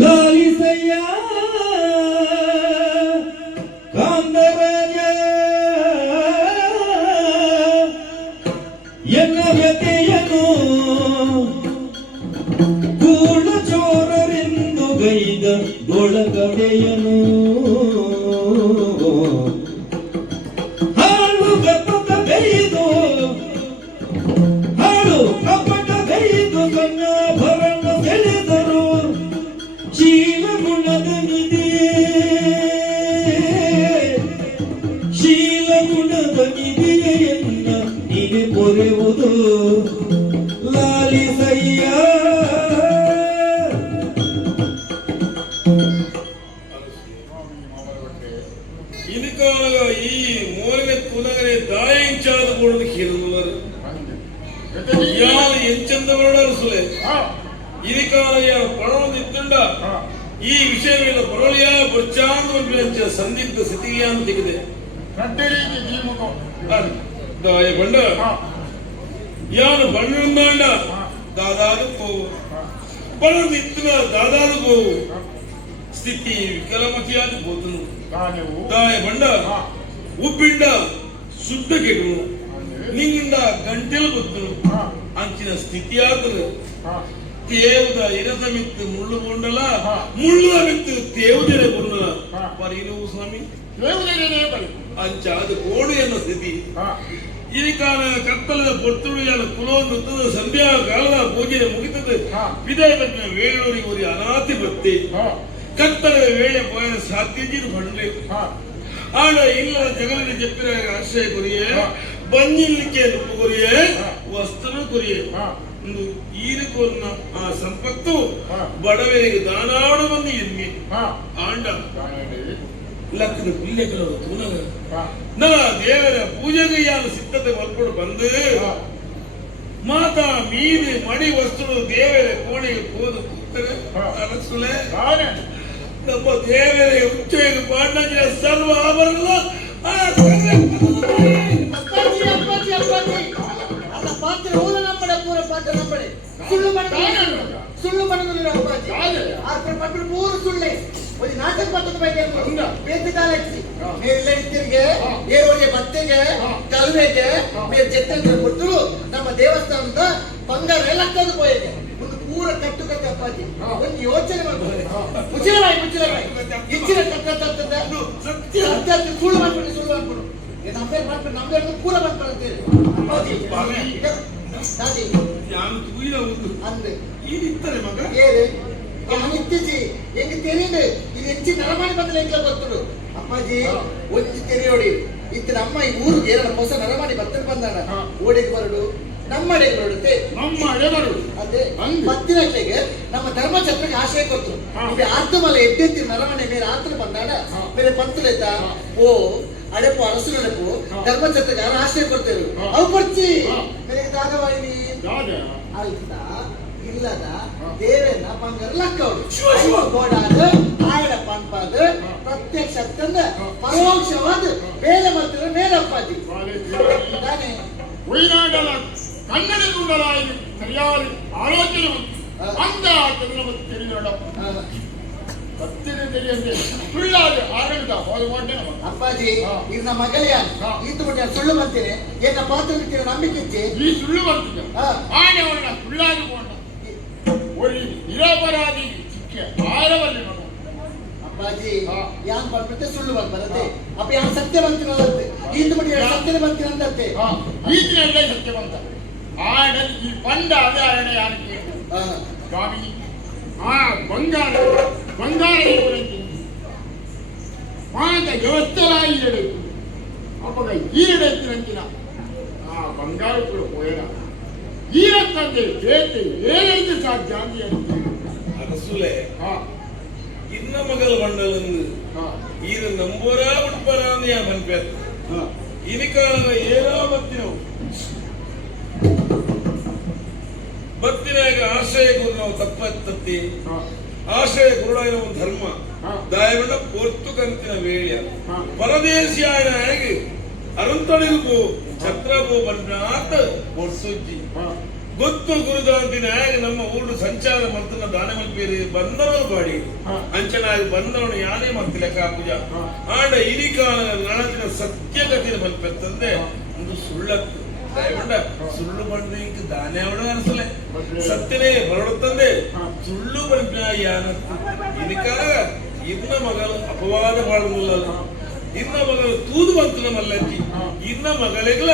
ಲಾಲಿಸಯ್ಯ ಕಾಂದರಾಜ ಎನ್ನ ವ್ಯತೆಯನು ಗೂಢ ಚೋರರೆಂದು ಗೈದ ಒಳಗಡೆಯನು ಹಾಳು ಕಪಟ ಬೆಯ್ದು ಕನ್ಯಾಭರಣ ಸೆಳೆದರು ಶೀಲಗುಣದ ನಿಧಿಯನ್ನ ನೀನೆ ಪೊರೆಯುವುದು ಲಾಲಿಸಯ್ಯ. ಇದಕ್ಕಾಗ ಈ ಮೂರನೇ ಕುಲಗರೆ ದಾಯಿಂಚಾದ ಕೊಡೋದು ಹಿರಿದುವರು ಯಾರು ಎಂಚಂದವರಸುಲೆ ಇದಕ್ಕಾಗ ಪಣೋದಿತ್ತುಂಡ ಈ ವಿಷಯವಿಲ್ಲ ಪರಳಿಯ ಬಚ್ಚಾಂದ ಸಂದಿಗ್ಧ ಸ್ಥಿತಿಯನ್ನು ತೆಗೆದೆ ದಾಯ ಬಂಡ ಯಾರು ಬಣ್ಣುಂದಾಂಡ ದಾದಾದ ಹೋಗು ಬಣ್ಣದಿತ್ತಿನ ದಾದಾದ ಹೋಗು ಸ್ಥಿತಿ ವಿಕಲಮತಿಯಾದ ಬೋತನು ದಾಯ ಬಂಡ ಉಬ್ಬಿಂಡ ಶುದ್ಧ ಕೆಟ್ಟು ನಿಂಗಿಂದ ಗಂಟೆಲು ಗೊತ್ತನು ಅಂಚಿನ ಸ್ಥಿತಿಯಾತನು ತೇವುದ ಇರದ ಮಿತ್ತು ಮುಳ್ಳು ಕೊಂಡಲ ಮುಳ್ಳುದ ಮಿತ್ತು ತೇವುದೇನೆ ಕೊಂಡಲ ಪರಿಲುವು ಸ್ವಾಮಿ ಅಂಚಾದ ಕೋಡು ಎನ್ನ ಸ್ಥಿತಿ ಇದಕ್ಕಾನ ಕತ್ತಲದ ಪೊರ್ತುಳಿಯಾದ ಕುಲೋನ್ನತದ ಸಂಧ್ಯಾ ಕಾಲದ ಪೂಜೆ ಮುಗಿತದ ವಿದಾಯ ತಜ್ಞ ವೇಳೂರಿಗೆ ಒಂದು ಅನಾಥಿ ಭಕ್ತಿ ಕತ್ತಲದ ವೇಳೆ ಪೋಯನ ಸಾಧ್ಯಜಿದು ಬಂಡ್ಲೆ ಆಡ ಇಲ್ಲದ ಜಗಲಿನ ಜಪ್ಪಿನ ಆಶ್ರಯ ಕೊರಿಯೇ ಬಂಜಿಲಿಕ್ಕೆ ನುಪ್ಪು ಕೊರಿಯೇ ವಸ್ತುನು ಕೊರಿಯೇ ಒಂದು ಈರಿಕೋರ್ನ ಆ ಸಂಪತ್ತು ಬಡವರಿಗೆ ದಾನಾಡು ಬಂದು ಎಮ್ಮೆ ಆಂಡ ಲಕ್ಕದ ಪಿಲ್ಲೆಗಳ ತೂನಗ ನಾ ದೇವರ ಪೂಜೆಗೈಯಾದ ಸಿದ್ಧತೆ ಮಲ್ಕೊಂಡು ಬಂದು ಮಾತಾ ಮೀದಿ ಮಡಿ ವಸ್ತುಗಳು ದೇವರ ಕೋಣೆಗೆ ಹೋದು ಕೂತರೆ ಅನಸುಲೆ ನಮ್ಮ ದೇವರ ಉಚ್ಚೆಗೆ ಪಾಂಡಂಜಿನ ಸರ್ವ ಆಭರಣ ಸುಳ್ಳು ಬಣ್ಣದಲ್ಲಿ ಮೂರು ಸುಳ್ಳೆ ಒಂದು ನಾಟಕ ಪಟ್ಟದ ಬಗ್ಗೆ ಬೇಸಿಕಾಲಕ್ಷಿ ತಿರುಗೆ ಏರೋಳಿಗೆ ಬಟ್ಟೆಗೆ ಕಲ್ವೆಗೆ ಮೇರೆ ಜೆತ್ತಲ್ ಕೊಟ್ಟು ನಮ್ಮ ದೇವಸ್ಥಾನದ ಬಂಗಾರ ಎಲ್ಲ ಕದ್ದು ಹೋಗಿದೆ ಒಂದು ಪೂರ ಕಟ್ಟುಕತೆ ಅಪ್ಪಾಜಿ ಒಂದು ಯೋಚನೆ ಮಾಡ್ಬೋದು ಮುಚ್ಚಿಲವಾಯಿ ಇಚ್ಚಿನ ಕಟ್ಟದ ಸುಳ್ಳು ಮಾಡ್ಬಿಡಿ ನಮ್ಗೆ ಮಾಡ್ಬಿಟ್ಟು ನಮ್ಗೆ ಪೂರ ಮಾಡ್ಕೊಳ್ಳಂತೇಳಿ ಎಂಗ್ ತೆರೀಡು ಇದು ಹೆಚ್ಚಿ ನರಮಾಣಿ ಬಂದ್ರೆ ಎಂಗ್ಲ ಗೊತ್ತುಡು ಅಪ್ಪಾಜಿ ಒಂಜಿ ತೆರೆಯೋಡಿ ಇತ್ತು ನಮ್ಮ ಈ ಊರಿಗೆ ಏನ ಹೊಸ ನರಮಾಣಿ ಬರ್ತನೆ ಬಂದಾಡ ಓಡಿಗೆ ಬರಡು ನಮ್ಮ ಅಡೆಗೆ ಬರುಡುತ್ತೆ ಅದೇ ಪತ್ತಿನಕ್ಕೆ ನಮ್ಮ ಧರ್ಮಛತ್ರಕ್ಕೆ ಆಶ್ರಯ ಕೊಟ್ಟು ಇಲ್ಲಿ ಆರ್ತಮಲ್ಲ ಎದ್ದೆತ್ತಿ ನರಮನೆ ಮೇಲೆ ಆತನ ಬಂದಾಡ ಬೇರೆ ಪಂತಲೇತ ಓ ಅಡೆಪು ಅರಸು ನಡೆಪು ಧರ್ಮಛತ್ರಕ್ಕೆ ಯಾರು ಆಶ್ರಯ ಕೊಡ್ತೇವೆ ಅವು ಕೊಡ್ತಿ ದಾಗವಾಣಿ ಅಲ್ದ ಇಲ್ಲದ ದೇವೇನ ಬಂಗಾರ ಲಕ್ಕವಡು ಗೋಡಾದ ಆಯಡ ಪಂಪಾದ ಪ್ರತ್ಯಕ್ಷ ಪರೋಕ್ಷವಾದ ಬೇರೆ ಬರ್ತಾರೆ ಮೇಲಪ್ಪಾಜಿ ಉಳಿನಾಡಲ ಕನ್ನಡ ನುಂಡಲಾಯಿ ಸರಿಯಾದ ಆಲೋಚನೆ ಅಂತ ತೆರಿನೋಡ ಅಪ್ಪಾಜಿ ಇದು ನಮ್ಮ ಮಗಳೇ ಇದು ಸುಳ್ಳು ಬರ್ತೀನಿ ಏನ ಪಾತ್ರ ನಂಬಿಕೆ ಈ ಸುಳ್ಳು ಬರ್ತಿದ್ದೆ ಆನೆ ಅವನ ಸುಳ್ಳಾಗಿ ஒரு நிரபராதி சிக்க ஆரவಲ್ಲಿ ನೋಡು ಅಪ್ಪಾಜಿ ಯಾನ್ ಬರ್ಬಿಟ್ಟೆ ಸುಳ್ಳು ಬರುತ್ತೆ ಅಪ್ಪ ಯಾನ್ ಸತ್ಯವಂತನಂತೆ ಇಂದು ಬಿಡಿ ಸತ್ಯವಂತನಂತೆ ಈಗಿನೆಲ್ಲ ಸತ್ಯವಂತ ಆಡಲ್ ಈ ಬಂದ ಅದೇ ಆಡನೆ ಯಾರಿಗೆ ಸ್ವಾಮಿ ಆ ಬಂಗಾರ ಮಾತ ವ್ಯವಸ್ಥೆಲಾಯಿ ಎಡೆತು ಅಪ್ಪಗ ಈರೆಡೆತ್ತಿನಂತಿನ ಆ ಬಂಗಾರ ಕೂಡ ಹೋಯರ ಈರತ್ತಂದೆ ಬೇತೆ ಏನೈತೆ ಸಾಧ್ಯ ಅಂತ ರಸೂಲೆ ಹಾ ಇನ್ನ ಮಗಲ್ ಬಂಡಲಂದು ಹಾ ಇದು ನಂಬೋರ ಉಡ್ಪರಾಂದಿಯ ಮನ್ಪೇತ್ ಹಾ ಇನಿಕಾಲದ ಏನೋ ಬತ್ತಿನವು ಬತ್ತಿನಾಗ ಆಶ್ರಯ ಗುರು ನಾವು ತಪ್ಪತ್ತಿ ಹಾ ಆಶ್ರಯ ಗುರುಡಾಯಿನ ಒಂದು ಧರ್ಮ ಹಾ. ದಾಯವಣ್ಣ ಪೊರ್ತು ಕಂತಿನ ವೇಳ್ಯ ಹಾ. ಪರದೇಶಿಯಾಯನ ಹೇಗೆ ಅರಂತಳಿಗೂ ಛತ್ರಗೂ ಬಂದಾತ ಹೊಡ್ಸುಜ್ಜಿ ಹಾ ಗೊತ್ತು ಗುರುದಾಂತಿನ ಹೇಗೆ ನಮ್ಮ ಊರು ಸಂಚಾರ ಮಂತ್ರನ ದಾನ ಮಲ್ಪೇರಿ ಬಂದವರು ಬಾಡಿ ಹಾ. ಅಂಚನಾಗಿ ಬಂದವನು ಯಾನೇ ಮಂತ್ರ ಲೆಕ್ಕ ಪೂಜ ಹಾ. ಆಂಡ ಇರಿಕಾಲ ನಳತಿನ ಸತ್ಯಗತಿನ ಮಲ್ಪೆತ್ತಂದೆ ಒಂದು ಸುಳ್ಳತ್ತು ದಯಗೊಂಡ ಸುಳ್ಳು ಬಂದ್ರೆ ದಾನೆ ಅವಳು ಅನಿಸಲೆ ಸತ್ಯನೇ ಹೊರಡುತ್ತದೆ ಹಾ. ಸುಳ್ಳು ಬಂದ ಇನಿಕಾಲ ಇನ್ನ ಮಗಳು ಅಪವಾದ ಮಾಡುವುದಿಲ್ಲ ಇನ್ನ ಮಗಳು ತೂದು ಬಂತು ಮಲ್ಲಜ್ಜಿ ಹಾ. ಇನ್ನ ಮಗಳಿಗಲ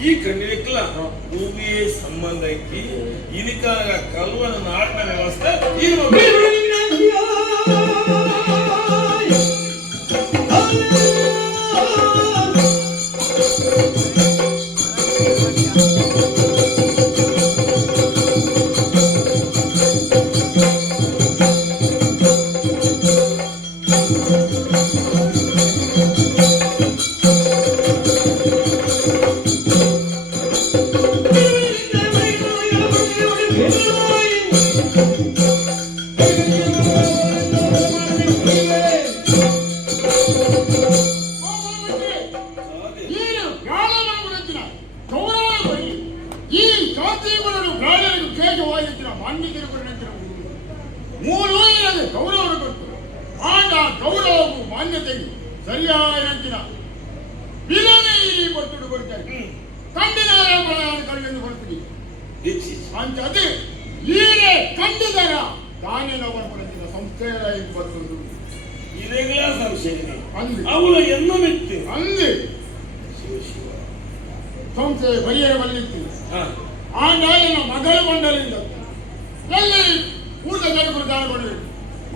ಈ ಕಣ್ಣಿನ ಹಾ. ಭೂಮಿಯೇ ಸಂಬಂಧ ಐತಿ ಇನಿಕಾಲ ಕಲ್ವನ ನಾಟನ ವ್ಯವಸ್ಥೆ ಈ ನೀನು ಯಾರನ್ನು ಗುರುತಿನ ಗೌರವ ಬರಿ ಈ ಜಾತಿಗಳನ್ನು ಪ್ರಾಣರಿಗೆ ಕೇಶವಾಗಿದ್ದಿನ ಮಾನ್ಯತೆಯ ಗುರುತಿನ ಮೂರು ಇರದೆ ಗೌರವ ಕೊಟ್ಟು ಆಂಡ ಗೌರವವು ಮಾನ್ಯತೆಯು ಸರಿಯಾದ ಬಿಲನೆ ಈ ಕೊಟ್ಟು ಕೊಡ್ತಾರೆ ಕಂಡಿನ ಕಣ್ಣನ್ನು ಕೊಡ್ತೀವಿ ಅಂಚದು ಈರೇ ಕಂಡಿದರ ತಾನೇನವರು ಕೊಡುತ್ತಿದ್ದ ಸಂಸ್ಥೆಯ ಬರ್ತುಂಟು ಇರೆಗ್ಲಾ ಸಂಶಯ ಅಂದು ಅವಳು ಎನ್ನ ವ್ಯಕ್ತಿ ಅಂದು ಸಂಸ್ಥೆ ಬರಿಯೇ ಬಲ್ಲಿತ್ತು ಆಂಡಾಯನ ಮಗಳ ಮಂಡಲಿಂದ ಎಲ್ಲಿ ಊಟ ಕೈಗಳು ದಾಳಗೊಂಡು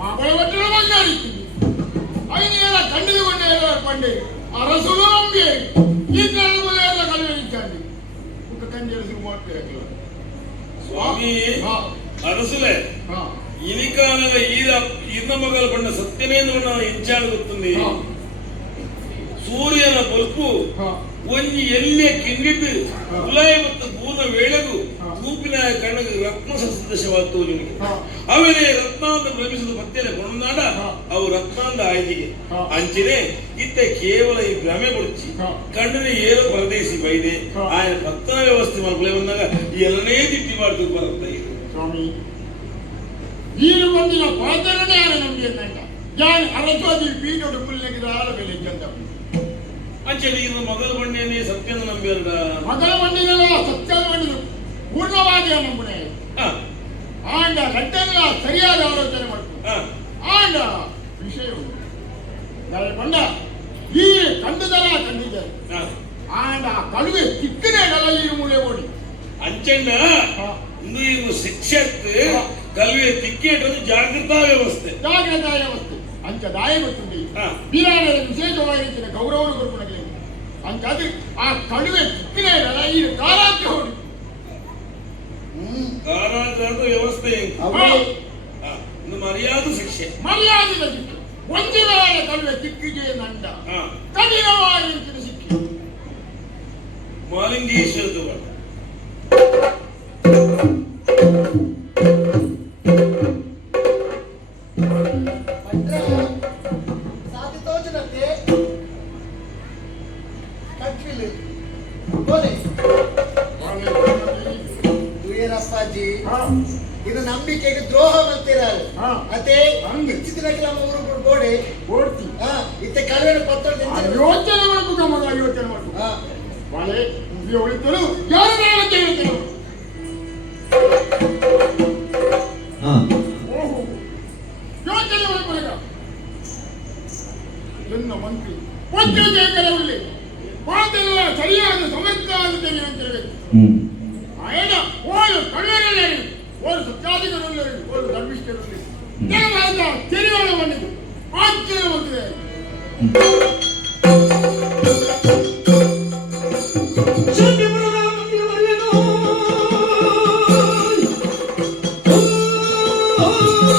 ಮಗಳ ಒಟ್ಟಿನ ಬಂಗಾರಿತ್ತು ಐನೆಲ್ಲ ಕಂಡಿದುಕೊಂಡ ಎಲ್ಲ ಪಂಡೆ ಅರಸುಲು ನಮ್ಗೆ ಈ ಕಣ್ಣುಗಳು ಎಲ್ಲ ಕಲಿಯಿದ್ದಾನೆ ಊಟ ಕಂಡಿರಿಸಿ ಮಾಡ್ತೇವೆ ಸ್ವಾಮಿ ಹಾ ಅರಸುಲೆ ಹಾ ಇನಿಕಾಲದ ಇನ್ನ ಮಗಲ ಬಣ್ಣ ಸತ್ಯನೇಂದ್ರ ಇಂಚಾಣ ಗೊತ್ತುಂದಿ ಹಾ ಸೂರ್ಯನ ಬಲ್ಪು ಹಾ ಒಂಜಿ ಎಲ್ಲಿಯ ಕಿಂಗಿದ್ದು ಹಾ. ಉಲಾಯ ಮತ್ತು ಪೂರ್ಣ ವೇಳೆಗೂ ಹಾ. ತೂಪಿನ ಕಣ್ಣಗೆ ರತ್ನ ಸದೃಶವಾಗ್ತವು ನಿಮಗೆ ಹಾ. ಅವನೇ ರತ್ನಾಂತ ಭ್ರಮಿಸಿದ ಪತ್ತೆಲೆ ಕೊಂಡಾಡ ಹಾ. ಅವು ರತ್ನಾಂತ ಆಯ್ದಿಗೆ ಹಾ. ಅಂಚಿನೆ ಇತ್ತ ಕೇವಲ ಈ ಭ್ರಮೆ ಬುಡ್ಚಿ ಹಾ. ಕಣ್ಣಿನ ಏರು ಪರದೇಶಿ ಬೈದೆ ಹಾ. ఆయన ಭಕ್ತನ ವ್ಯವಸ್ಥೆ ಮಾಡ್ಕೊಳ್ಳೆ ಬಂದಾಗ ಎಲ್ಲನೇ ತಿಟ್ಟಿ ಮಾಡ್ತು ಬರುತ್ತೆ ಇದು ಸ್ವಾಮಿ ನೀನು ಬಂದಿನ ಪಾತ್ರನೇ ನಮಗೆ ಎಂದಂಟ ಯಾನ್ ಅರಸೋದಿ ಬೀಟೋಡು ಪುಲ್ಲೆಗಿದ ಆಲ ಬೆಲೆ ಜಂತ ಅಂಚನೆ ಇದು ಮಗಲ ಬಣ್ಣೇನೆ ಸತ್ಯನ ನಂಬಿಯಲ್ದ ಮಗಳ ಮಂಡಿನೆಲ್ಲ ಸತ್ಯದ ಮಂಡಿದು ಪೂರ್ಣವಾದಿಯ ನಂಬುನೆ ಆಂಡ ಗಟ್ಟೆಲ್ಲ ಸರಿಯಾದ ಆಲೋಚನೆ ಮಾಡ್ತು ಆಂಡ ವಿಷಯ ನಾಳೆ ಬಂಡ ಈ ಕಂಡದಲ್ಲ ಕಂಡಿದ್ದಾರೆ ಆಂಡ ಕಳುವೆ ತಿಕ್ಕನೆ ಈ ಮೂಲೆ ಓಡಿ ಅಂಚಣ್ಣ ಹಾ. ನೀವು ಶಿಕ್ಷಕ್ ಕಲ್ವಿಯ ಟಿಕೆಟ್ ಜಾಗೃತಾ ವ್ಯವಸ್ಥೆ ಜಾಗ್ರತ ವ್ಯವಸ್ಥೆ ಅಂಚ ದಾಯ ಗೊತ್ತುಂಡಿ ಹಾ. ಬೀರಾಣದ ವಿಶೇಷವಾಗಿನ ಗೌರವ ಕೊಡುಪಣಗಳಿಗೆ ಅಂಚ ಅದು ಆ ಕಳುವೆ ತಿಕ್ಕನೆ ಈ ಕಾಲಾಕ್ಕೆ ಹೋಡಿ ಕಾರಾಗೃಹದ ವ್ಯವಸ್ಥೆ ಅವರೇ ಇನ್ನು ಮರ್ಯಾದ ಶಿಕ್ಷೆ ಮರ್ಯಾದಿತ ಸಿಕ್ಕಿ ಒಂದಿನ ಕಳುವೆ ತಿಕ್ಕಿಗೆ ನಂಡ ಹಾ. ಕಠಿಣವಾಗಿ ಸಿಕ್ಕಿ ಮಾಲಿಂಗೇಶ್ವರದ ಬಣ್ಣ ಸಾಧ್ಯತೋಚನತೆ ಕಟ್ವಿಲ್ ಬೋಲೆ ದುಯರಪ್ಪಾಜಿ ಇದು ನಂಬಿಕೆಗೆ ದ್ರೋಹ ಮಾಡ್ತಿರಾರು ಹಾ. ಅದೇ ಹಂಗೆ. ಇಚ್ಚಿದಿನಕ್ಕೆ ನಮ್ಮ ಊರು ಬೋಡೆ ಓಡ್ತಿ ಇತ್ತೆ ಕಲ್ವೇಣ ಪತ್ರ ಯೋಚನೆ ಮಾಡ್ಬೇಕು ಮಗ ಯೋಚನೆ ಮಾಡ್ಬೇಕು ಬಾಳೆ ಮುಗಿಯ ಉಳಿತರು ಯಾರು ನಾವತ್ತೆ ಹೇಳ್ತೇವೆ ಓಹೋ ಯೋಚನೆ ಮಾಡ್ಕೊಳ್ಳ ಎನ್ನ ಮಂತ್ರಿ ಪತ್ರಿಕೆ ಕೆಲವಲ್ಲಿ ಮಾತೆಲ್ಲ ಸರಿಯಾದ ಸಮರ್ಥವಾಗುತ್ತೇನೆ ಅಂತ ಹೇಳಬೇಕು ಆಯನ ಓಲು ಕಡಿಮೆಯಲ್ಲಿ ಓಲು ಸತ್ಯಾಧಿಕಾರಲ್ಲಿ ಓಲು ಧರ್ಮಿಷ್ಠರಲ್ಲಿ ಜನವಾದ ತೆರೆಯೋಣ ಬಂದಿದ್ದು ಆಶ್ಚರ್ಯ ಬಂದಿದೆ Oh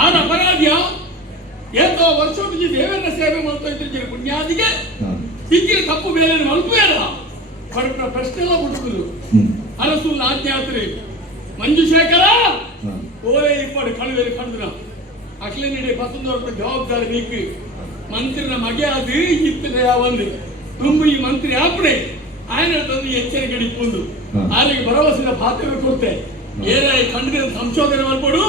ಆನ ಅಪರಾಧಿಯ ಏತೋ ವರ್ಷಕ್ಕೆ ದೇವರ ಸೇವೆ ಮಾಡ್ತಾ ಇದ್ದಿದ್ದೀರಿ ಪುಣ್ಯಾದಿಗೆ ಇಕ್ಕಿನ ತಪ್ಪು ಬೇರೆ ಮಲ್ಪೇರ ಹೊರಟ ಪ್ರಶ್ನೆ ಎಲ್ಲ ಬಿಟ್ಟುವುದು ಅರಸು ಆಜ್ಞಾತ್ರಿ ಮಂಜುಶೇಖರ ಓರೇ ಇಪ್ಪಡು ಕಳುವೇಲಿ ಕಂಡ್ರ ಅಕ್ಲೆ ನೀಡಿ ಬಸಂದವ್ರ ಜವಾಬ್ದಾರಿ ನೀಕಿ ಮಂತ್ರಿನ ಮಗೆ ಅದು ಇತ್ತಿದೆ ಒಂದು ತುಂಬು ಈ ಮಂತ್ರಿ ಆಪಣೆ ఆయన ತಂದು ಎಚ್ಚರಿಕೆ ಇಟ್ಕೊಂಡು ಆರಿಗೆ ಭರವಸೆನ ಪಾತ್ರ ಕೊಡ್ತೆ ಏನೇ ಕಂಡಿನ ಸಂಶೋಧನೆ ಮಾಡ್ಕೊಡು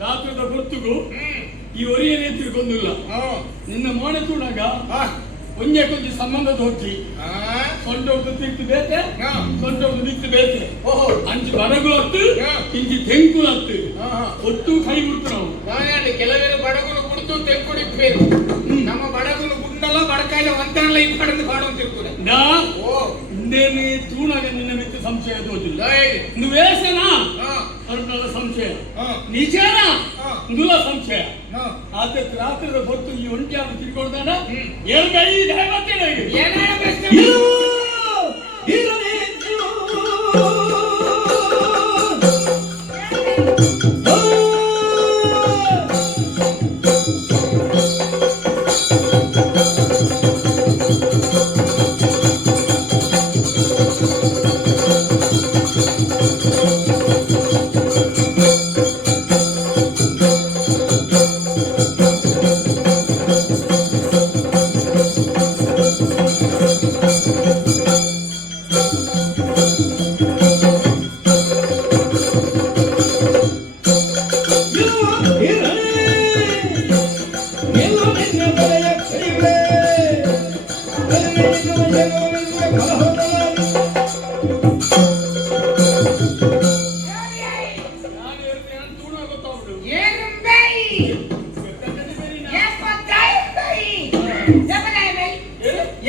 ರಾತ್ರಿದ ಗೊತ್ತುಗು ಈ ಒರಿಯನೇ ತಿಳ್ಕೊಂಡಿಲ್ಲ ನಿನ್ನ ಮೋಣೆ ತೂಣಾಗ ಒಂಜೆ ಕೊಂಚ ಸಂಬಂಧದ ಹೋಗಿ ಸೊಂಟೊಂದು ತಿರ್ತು ಬೇತೆ ಸೊಂಟೊಂದು ನಿತ್ತು ಬೇತೆ ಅಂಚು ಬಡಗು ಹತ್ತು ಇಂಚಿ ತೆಂಕು ಹತ್ತು ಒಟ್ಟು ಕೈ ಬಿಡ್ತು ನಾವು ಕೆಲವರು ಬಡಗುಲು ಕುಡಿದು ತೆಂಕುಡಿಪ್ಪೇರು ನಮ್ಮ ಬಡಗುಲು ಗುಂಡಲ್ಲ ಬಡಕಾಯಿಲೆ ಒಂದಲ್ಲ ಈ ಕಡೆದು ಬಾಡೋಂತಿರ್ತಾರೆ ಇನ್ನೇನು ತೂಣಾಗ ನಿನ್ನ ಮಿತ್ತು ಸಂಶಯ ತೋದಿಲ್ಲ ನುವೇಸನ ಹೊರಟಲ್ಲ ಸಂಶಯ ನಿಜಾನ ನುಲ ಸಂಶಯ ಆದ್ರೆ ರಾತ್ರಿದ ಹೊತ್ತು ಈ ಒಂಟಿಯಾಗ ತಿಳ್ಕೊಳ್ತಾನ ಎರಡು ಐದು ಐವತ್ತೇಳು ಏನಾರ ಪ್ರಶ್ನೆ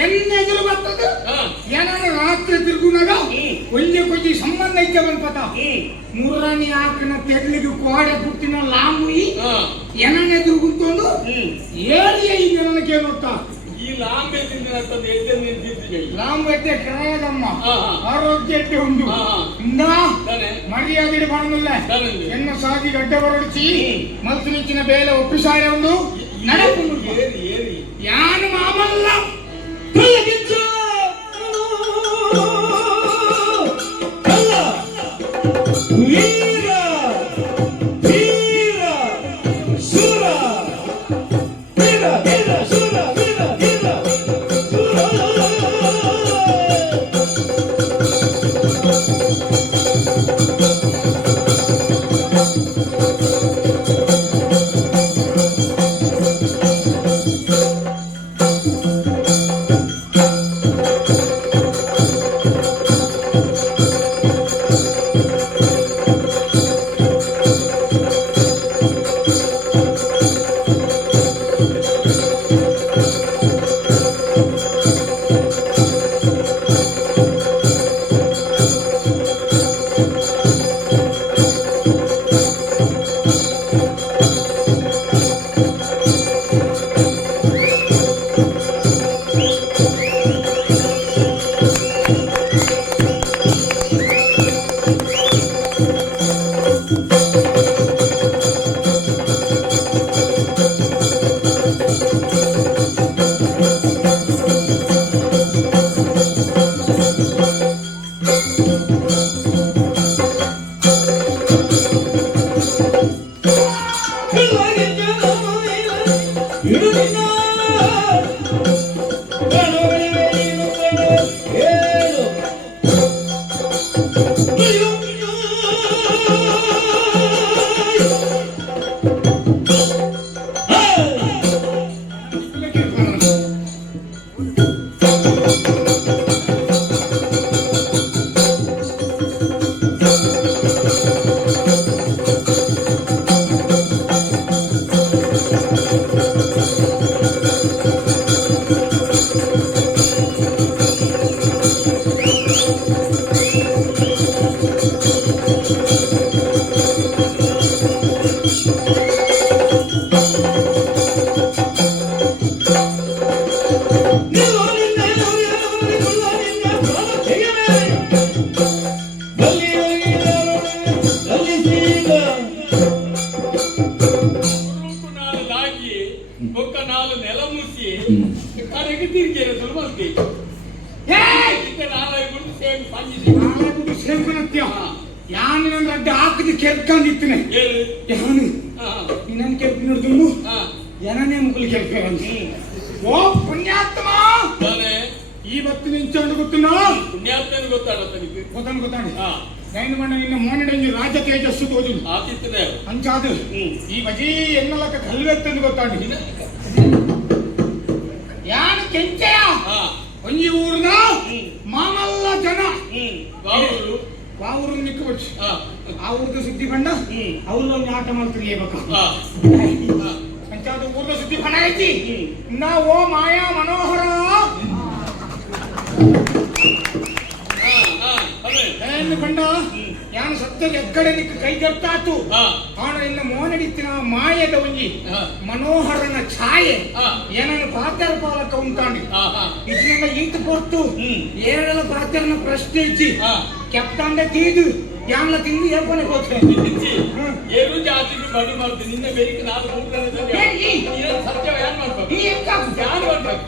ಎನ್ನೆದುರು ಬರ್ತದ ಏನಾದ್ರು ರಾತ್ರಿ ತಿರುಗುನಾಗ ಒಂದೇ ಕೊಂಚ ಸಂಬಂಧ ಐತೆ ಬಂದ್ಪತ ಮೂರನೇ ಆಕನ ತೆಗ್ಲಿಗೆ ಕೋಡೆ ಪುಟ್ಟಿನ ಲಾಮುಯಿ ಎನೆದುರು ಕುಂತ್ಕೊಂಡು ಏಳಿಯ ಈ ಜನಕ್ಕೆ ನೋಡ್ತಾ ಈ ಲಾಂಬೆ ತಿಂದಿನ ಲಾಂಬೆಟ್ಟೆ ಕ್ರಯದಮ್ಮ ಆರೋಗ್ಯಕ್ಕೆ ಉಂಟು ಮರ್ಯಾದೆ ಬಣ್ಣಲ್ಲ ಎನ್ನ ಸಾಗಿ ಗಡ್ಡ ಹೊರಡಿಸಿ ಮಲ್ತಿನಿಚ್ಚಿನ ಬೇಲೆ ಒಪ್ಪಿಸಾರೆ ಉಂಡು ನಡಪುಂಡು ಯಾನು ಮಾಮಲ್ಲ ಸೇಮ್ ಪಂಜಿ ನಾಳೆ ಸೇರ್ಕೊಂಡ್ಯ ಯಾನು ನನ್ನ ಅಡ್ಡ ಹಾಕಿದ ಕೆರ್ಕೊಂಡಿತ್ತನೆ ಹೇಳು ಯಾನು ಇನ್ನೊಂದು ಕೆರ್ಪಿ ನೋಡಿದ್ರು ಹಾ ಏನನೇ ಮುಗುಲು ಕೆರ್ಪೆ ಅಂತ ಓ ಪುಣ್ಯಾತ್ಮ ತಾನೆ ಇವತ್ತು ನಿಂಚಂಡು ಗೊತ್ತಿನ ಪುಣ್ಯಾತ್ಮನ ಗೊತ್ತಾಡತ್ತ ನಿಮಗೆ ಗೊತ್ತಾಡಿ ಹಾ ದೈನ ಮಣ್ಣ ನಿನ್ನ ಮೋನಡೆಂಜಿ ರಾಜ ತೇಜಸ್ಸು ತೋಜು ಆತಿತ್ತನೆ ಅಂಚಾದು ಈ ಬಜಿ ಎನ್ನಲಕ್ಕ ಕಲ್ವೆತ್ತಂದು ಗೊತ್ತಾಡಿ ಯಾನು ಕೆಂಚೆಯ ಹಾ ಒಂಜಿ ಊರಿನ ಮಾಮಲ್ಲ ಜನ ಬಾವರು ವಾವರು ನಿಕ್ಕು ಬಿಡ್ಸಿ ಹಾ ಆ ಊರದ ಸುದ್ದಿ ಬಂಡ ಅವ್ರು ಒಂದು ಆಟ ಮಾಡ್ತೀರಿ ಹಾ ಅಂಚಾದ ಊರದ ಸುದ್ದಿ ಬಣ ಐತಿ ನಾವು ಮಾಯಾ ಮನೋಹರ ಏನು ಕಂಡ ಯಾನು ಸತ್ಯ ಎಕ್ಕಡೆ ನಿಕ್ಕ ಕೈ ಜಪ್ತಾತು ಆಣ ಇನ್ನು ಮೋನಡಿತ್ತಿನ ಮಾಯದ ಒಂಜಿ ಮನೋಹರನ ಛಾಯೆ ಏನನ್ನು ಪಾತ್ಯಾರ ಪಾಲಕ ಉಂಟಾಂಡಿ ಇದನ್ನ ಈತ ಪೊರ್ತು ಏಳಲ ಪಾತ್ಯಾರನ ಪ್ರಶ್ನೆ ಇಚ್ಚಿ ಕೆಪ್ತಾಂಡೆ ತೀದು ಯಾನ್ಲ ತಿಂದು ಏಪನೆ ಹೋಗ್ತೇನೆ ಏನು ಜಾತಿಗೆ ಬಡಿ ಮಾಡ್ತೀನಿ ನಿನ್ನ ಬೇರಿಗೆ ನಾನು ಸತ್ಯ ಯಾರು ಮಾಡ್ಬೇಕು ಯಾರು ಮಾಡ್ಬೇಕು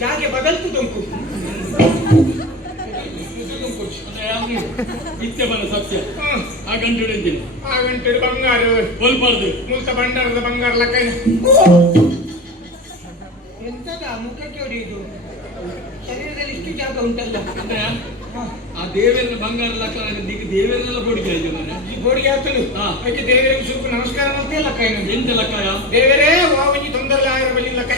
ಜಾಗೆ ಬದಲ್ತು ದೊಂಕು ನಿತ್ಯ ಬನ ಸತ್ಯ ಆ ಗಂಟೆ ಹಿಡಿತೀನಿ ಆ ಗಂಟೆ ಬಂಗಾರ ಕೊಲ್ಬಾರ್ದು ಮುಲ್ತ ಬಂಡಾರದ ಬಂಗಾರ ಲಕ್ಕ ಎಂತದ ಮುಖಕ್ಕೆ ಹೊಡೆಯುದು ಶರೀರದಲ್ಲಿ ಇಷ್ಟು ಜಾಗ ಉಂಟಲ್ಲ ಆ ದೇವರನ್ನ ಬಂಗಾರ ಲಕ್ಕ ದೇವರನ್ನೆಲ್ಲ ಬೋಡಿಗೆ ಆಯ್ತು ಮನೆ ಈ ಬೋಡಿಗೆ ಆಗ್ತದೆ ಅದಕ್ಕೆ ದೇವರಿಗೆ ಸ್ವಲ್ಪ ನಮಸ್ಕಾರ ಮಾಡ್ತೇ ಲಕ್ಕ ಏನು ಎಂತ ಲಕ್ಕಯ ದೇವರೇ ವಾವನಿ ತೊಂದರೆ ಆಗಿರ ಬಳಿ ಲಕ್ಕ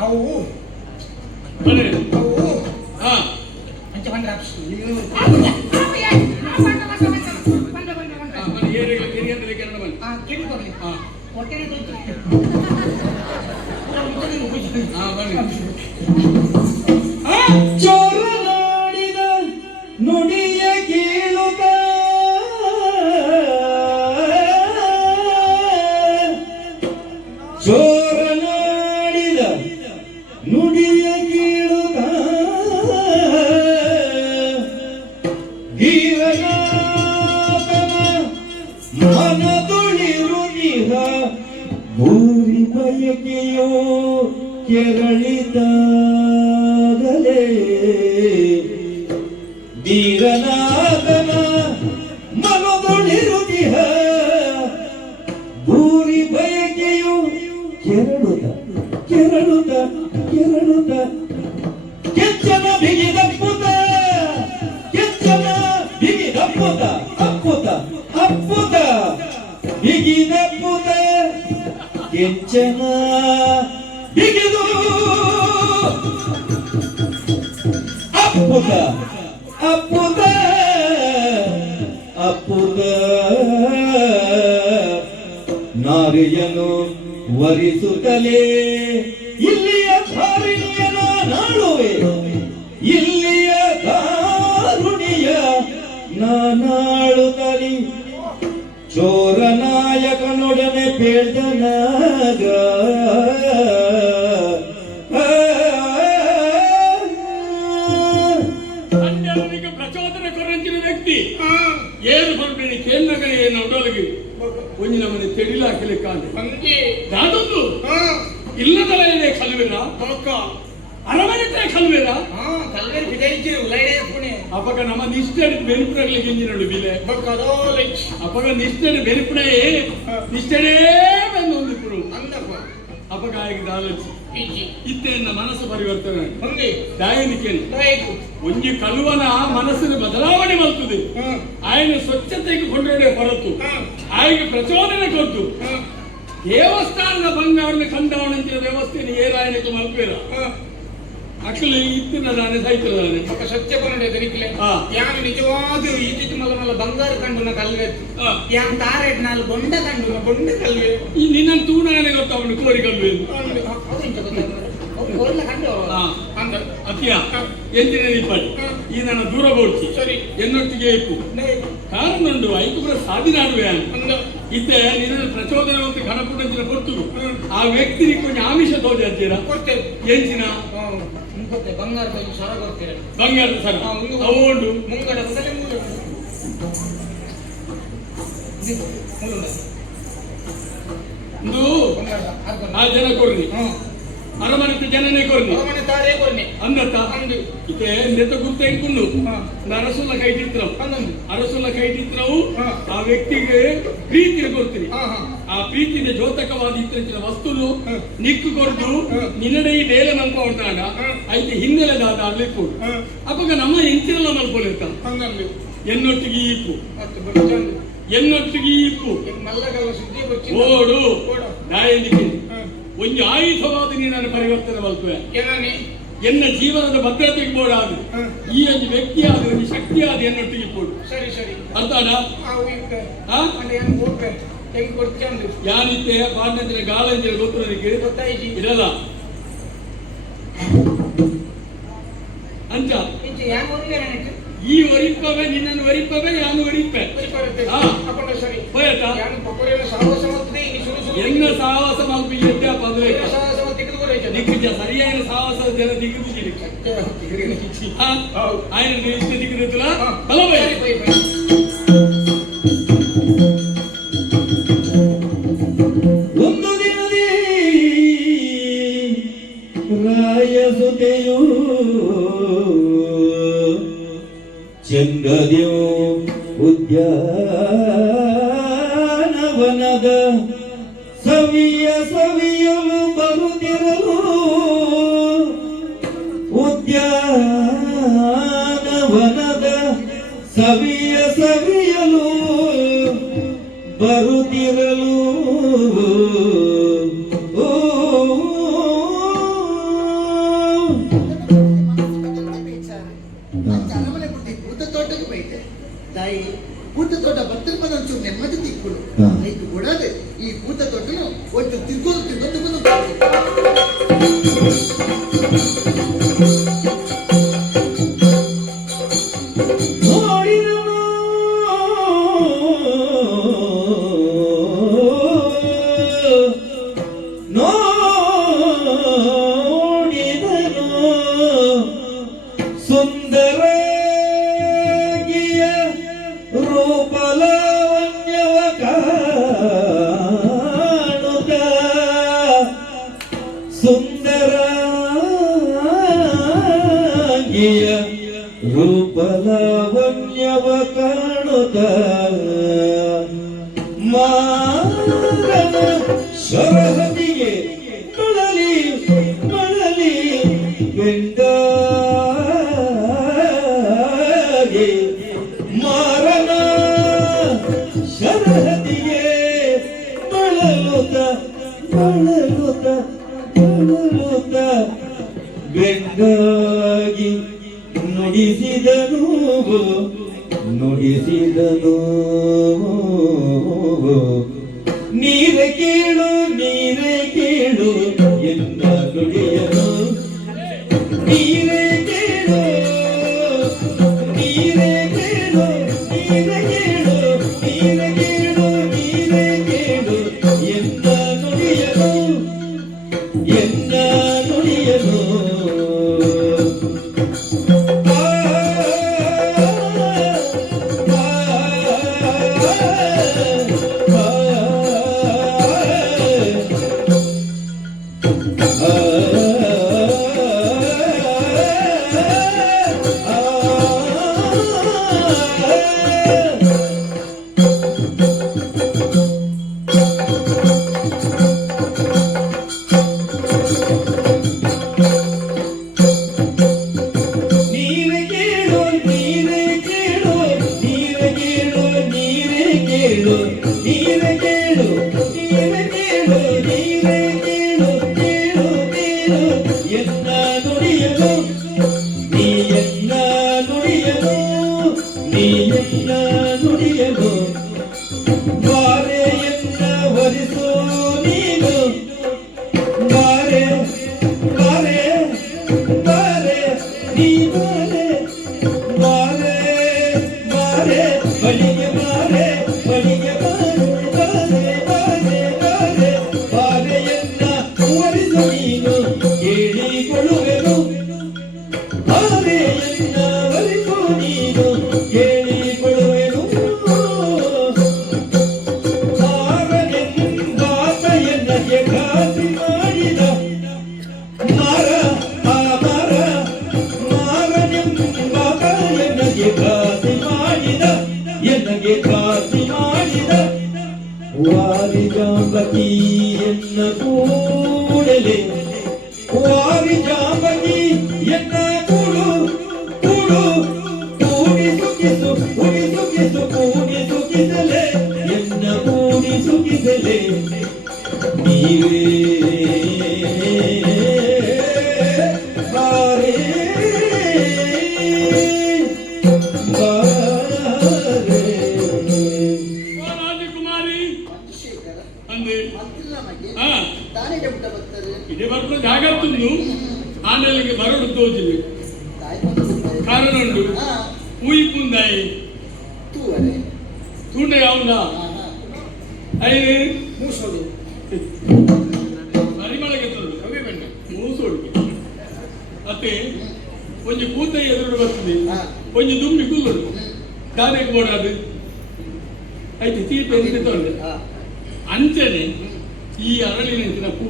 ಅವು ಅಂಚ ಬಂದ್ರ ಚೋರನಾಡಿದ ನುಡಿಯ ಕೇಳುತ್ತ ಚೋರನಾಡಿದ ನುಡಿಯ ಕೇಳುತ್ತ ಧೀರನಾಥನ ಮನದೊಳಿರುನಿಹ ಭೂರಿ ಬಯಕೆಯೋ ಕೆರಳಿದಾಗಲೇ ಧೀರನಾಥನ ಮನದೊಳಿರುನಿಹ ಭೂರಿ ಬಯಕೆಯು ಕೆರಳುತ್ತ ಕೆಚ್ಚನ ಬಿಗಿದಪ್ಪುತ ಅಪ್ಪುತ ಬಿಗಿದಪ್ಪುತ ಕೆಚ್ಚನ ಬಿಗಿದು ಅಪ್ಪುತ ನಾರಿಯನು ವರಿಸುತ್ತಲೇ ಇಲ್ಲಿಯ ಧಾರಿಣಿಯನ ನಾಳುವೆ ಇಲ್ಲಿಯ ದಾರುಣಿಯ ನಾನಾಳುತ್ತಲಿ ಚೋರನಾಯಕನೊಡನೆ ಪೇಳ್ದನಾಗ ಅನ್ಯನಿಗೆ ಪ್ರಚೋದನೆ ಕೊರಂಚಿನ ವ್ಯಕ್ತಿ ಏನು ಬರ್ಬೇಡಿ ಕೇಂದ್ರಗಡೆ ಏನು ಒಡಲಿಗೆ ಒಂಜಿನ ಮನೆ ತೆಡಿಲಾಕಲಿ ಕಾಂಡೆ ಅದೊಂದು ಇಲ್ಲದಲ್ಲ ಇದೆ ಕಲ್ವೇರ ಅರಮನೆ ಕಲ್ವೇರ ಕಲ್ವೇರ್ ಬಿದೈತಿ ಉಲೈಡೆ ಪುಣೆ ಅಪಗ ನಮ್ಮ ನಿಷ್ಠೆ ಬೆರುಪುರಗಳಿಗೆ ಇಂಜಿನಡು ಬಿಲೆ ಅಪಗ ನಿಷ್ಠೆ ಬೆರುಪುಣೆ ನಿಷ್ಠೆನೇ ಬಂದು ಪುರು ಅಂದಪ್ಪ ಅಪಗ ಆಗಿದ್ದ ಆಲೋಚನೆ ಇತ್ತೆನ್ನ ಮನಸ್ಸು ಪರಿವರ್ತನೆ ದಾಯನಿಕೆ ಒಂಜಿ ಕಲ್ಲುವನ ಮನಸ್ಸಿನ ಬದಲಾವಣೆ ಮಾಡ್ತದೆ ಆಯ್ನ ಸ್ವಚ್ಛತೆಗೆ ಕೊಂಡೊಯ್ಯ ಹೊರತು ಆಯ್ಗೆ ಪ್ರಚೋದನೆ ಕೊಟ್ಟು ದೇವಸ್ಥಾನದ ಬಂಗಾರನ ಕಂಡವನಂತಿನ ವ್ಯವಸ್ಥೆಯನ್ನು ಏರಾಯನಕ್ಕೆ ಮಲ್ಪೇರ ಅಕ್ಕಲು ಇತ್ತಿನದಾನೆ ಸೈತದಾನೆ ఒక సత్య కొనడే దొరికిలే యాను నిజవాదు ఈటికి మల్ల బంగారు కండున కల్వేತ್ತು యాన్ తారేట్ నాలు బొండ కండున బొండ కల్వే ಈ ನಿನ್ನ ತೂಣಾನೆ ಗೊತ್ತವನು ಕೋರಿ ಕಲ್ವೇದು ಅದು ಇಂತ ಗೊತ್ತಾಗ ಕೋರ್ಲ ಕಂಡು ಅಂದ ಅತಿಯ ಎಂದಿನ ನಿಪ್ಪಡಿ ಈ ನನ್ನ ದೂರ ಬೋಡ್ತಿ ಸರಿ ಎನ್ನೊಟ್ಟಿಗೆ ಇಪ್ಪು ಕಾರಣ ಉಂಡು ಐಕುಪುರ ಸಾಧಿನಾಡುವೆ ಅಂದ ಇತ್ತೆ ನಿನ್ನ ಪ್ರಚೋದನವಂತ ಕಣಪುಟ್ಟಿನ ಕೊಟ್ಟು ಆ ವ್ಯಕ್ತಿ ಕೊಂಚ ಆಮಿಷ ತೋಜಿ ಅಂತೀರಾ ಕೊಡ್ತೇವೆ ಎಂಚಿನ ಮುಂದೆ ಬಂಗಾರ ಸರ ಕೊಡ್ತೀರ ಬಂಗಾರದ ಸರ ಅವು ಉಂಡು ಮುಂಗಡ ಒಂದು ಆ ಜನ ಕೊರ್ರಿ ಅರಮನೆ ಜನನೇ ಕೊರ್ನಿ తారే కొన్ని అందత ఇతే నెత గుర్తు ఎంకును అరసుల కైటిత్రం అరసుల కైటిత్రము ఆ వ్యక్తిಗೆ ಪ್ರೀತಿಗೆ ಕೊಡ್ತೀನಿ ಆ ಪ್ರೀತಿಗೆ ದ್ಯೋತಕವಾದ ಇತ್ತಿನ ವಸ್ತುಲು ನಿಕ್ಕು ಕೊಡ್ದು ನಿನ್ನಡೆ ಈ ನೇಲ ನಂಬ್ಕೊಂಡಾಗ ಐತೆ ಹಿನ್ನೆಲೆದಾದ ಅಲ್ಲಿ ಕೊಡು ಅಪ್ಪಗ ನಮ್ಮ ಇಂಚಿನೆಲ್ಲ ಮಲ್ಕೊಳಿರ್ತಾನ ಎನ್ನೊಟ್ಟಿಗೆ ಇಪ್ಪು ಎನ್ನೊಟ್ಟಿಗೆ ಇಪ್ಪು ಓಡು ನಾಯನಿಗೆ ಒಂದು ಆಯುಧವಾದ ನೀನು ಪರಿವರ್ತನೆ ಮಲ್ಪುವೆ ಎನ್ನ ಜೀವನದ ಭದ್ರತೆಗೆ ಬೋಡಾದು ಈ ಒಂದು ವ್ಯಕ್ತಿ ಆದ ಒಂದು ಶಕ್ತಿ ಆದ ಎನ್ನೊಟ್ಟಿಗೆ ಇಪ್ಪೋಡು ಸರಿ ಸರಿ ಅರ್ಥಾಡ ಯಾನಿತ್ತೆ ಪಾಂಡಂದ್ರೆ ಗಾಳಂದ್ರೆ ಗೊತ್ತುನಕ್ಕೆ ಇರಲ್ಲ ಅಂತ ಈ ಒರಿಪ್ಪವೆ ನಿನ್ನನ್ನು ಒರಿಪ್ಪವೆ ನಾನು ಒರಿಪ್ಪೆ ಹೋಯ್ತಾ ಎನ್ನ ಸಾಹಸ ಮಲ್ಪಿಗೆ ಪದವೆ ದಿಗ್ಗಜ ಸರಿಯಾದ ಸಾಹಸ ಜನ ದಿಗ್ಗಜ ఆయన ಇಷ್ಟು ದಿಗ್ಗಜ ಬಲವೇ ಒಂದು ದಿನದಿ ರಾಯಸುತೆಯು ಚಂದದ್ಯೋ ಉದ್ಯಾನವನದ ಸವಿಯಲು ಬರುತ್ತಿರಲು ಉದ್ಯಾನವನದ ಸವಿಯಲು ಬರುತ್ತಿರಲು ಅರಮನೆ ಬಿಟ್ಟು ಭೂತ ತೋಟಕ್ಕೆ ಬೈತೆ ತಾಯಿ ಭೂತ ತೋಟ ಬತ್ತಲ್ ಬಂದ ಒಂಚೂರು ನೆಮ್ಮದಿ ತಿಕ್ಕೊಡು ಐದು ಕೊಡದೆ ಈ ಭೂತ ತೋಟನು ಒಂಚೂರು ತಿರ್ಗೋದು ಸುಂದರಾಗಿಯ ರೂಪಲಾವಣ್ಯವ ಕಾಣುತ್ತ ಸುಂದರಾಗಿಯ ರೂಪಲಾವಣ್ಯವ ಕಾಣುತ್ತ ಮಾರನ ಶರಹದಿಗೆ ಮಳಲಿ ಮಳಲಿ ಬೆಂದಾಗೆ ಮಾರನ ಶರಹದಿಗೆ ಮಳಲುತ್ತ ಮಳಲುತ್ತ ಮಳಲುತ್ತ ಬೆಂದಾಗಿ ನುಡಿಸಿದನು ನುಡಿಸಿದನು ನೀರೆ ಕೇಳು ಎನ್ನ ನುಡಿಯನು ನೀರೆ ಕೇಳು ಎನ್ನ ನುಡಿಯನು ಎನ್ನ ನುಡಿಯನು ಆ ನೀಯನ್ನ ನುಡಿಯನು ಬಾರೆಯನ್ನ ವರಿಸೋ ನೀನು ಬಾರೆ ಬಾರೆ ಬಾರೆ ನೀ ಬಾರೆ ಬಾರೆ ಬಾರೆ ಬಳಿಗೆ ಬಾರೆ ಬಳಿಗೆ ಬಾರೆ ಬಾರೆ ಬಾರೆ ಬಾರೆ ಬಾರೆಯನ್ನ ವರಿಸೋ ನೀನು ಕೇಳಿಕೊಳ್ಳುವೆನು ಬಾರೆಯನ್ನ ವರಿಸೋ ನೀನು ಕೇಳಿಕೊಳ್ಳುವೆನು ಮಾರನೆಂಬಾತಯನ್ನಗೆ ಖಾತ್ರಿ ಮಾಡಿದ ಮಾರ ಆ ಮಾರ ಮಾರನೆಂಬಾತಯನ್ನಗೆ ಖಾತ್ರಿ ಮಾಡಿದ ಎನ್ನಗೆ ಖಾತ್ರಿ ಮಾಡಿದ ವಾರಿಜಾಂಬಕಿ ಎನ್ನ ಕೂಡಲೇ ವಾರಿಜಾಂಬಕಿ ಎನ್ನ ಕೂಡು ಕೂಡು ಕೂಡಿ ಸುಖಿಸು ಕೂಡಿ ಸುಖಿಸು ಕೂಡಿ ಸುಖಿಸಲೆ ಎನ್ನ ಕೂಡಿ ಸುಖಿಸಲೆ ನೀವೇ ಬಾರೆ ಬಾರೆ ರಾಜಕುಮಾರಿ ಶೇಖರ ಅಂದೆ ಮಂತ್ರಿನ ಮಗೆ ಹಾ ತಾನಿಗೆ ಮುಟ್ಟ ಬರ್ತಾರೆ ಇದೇ ಬರ್ಕೊಂಡು ಜಾಗತ್ತನ್ನು ಆಂಡಲಿಗೆ ಬರಡು ತೋಜಿಲ್ಲ ತಾಯಿ ಬಂದು ಕಾರಣ ಉಂಟು ಹಾ ಉಯಿ ಪುಂದಾಯಿ ತೂವರೆ ತುಂಡ ಯಾವ್ದ ಹಾ ಹಾ ಐದು ಮೂಸೋಡು ಪರಿಮಳಗೆ ತೊಂದು ಕವಿ ಬಣ್ಣ ಮೂಸೋಡು ಮತ್ತೆ ಒಂಜಿ ಕೂತ ಎದುರು ಬರ್ತದೆ ಹಾ. ಒಂಜಿ ದುಂಬಿ ಕುಲ್ಲುಡು ದಾನೆಗೆ ಬೋಡಾದು ಐತಿ ತೀಪೆ ಎಂತ ತೊಂದ್ರೆ ಹಾ ಅಂಚನೆ ಈ ಅರಳಿನಂಚಿನ ಪೂ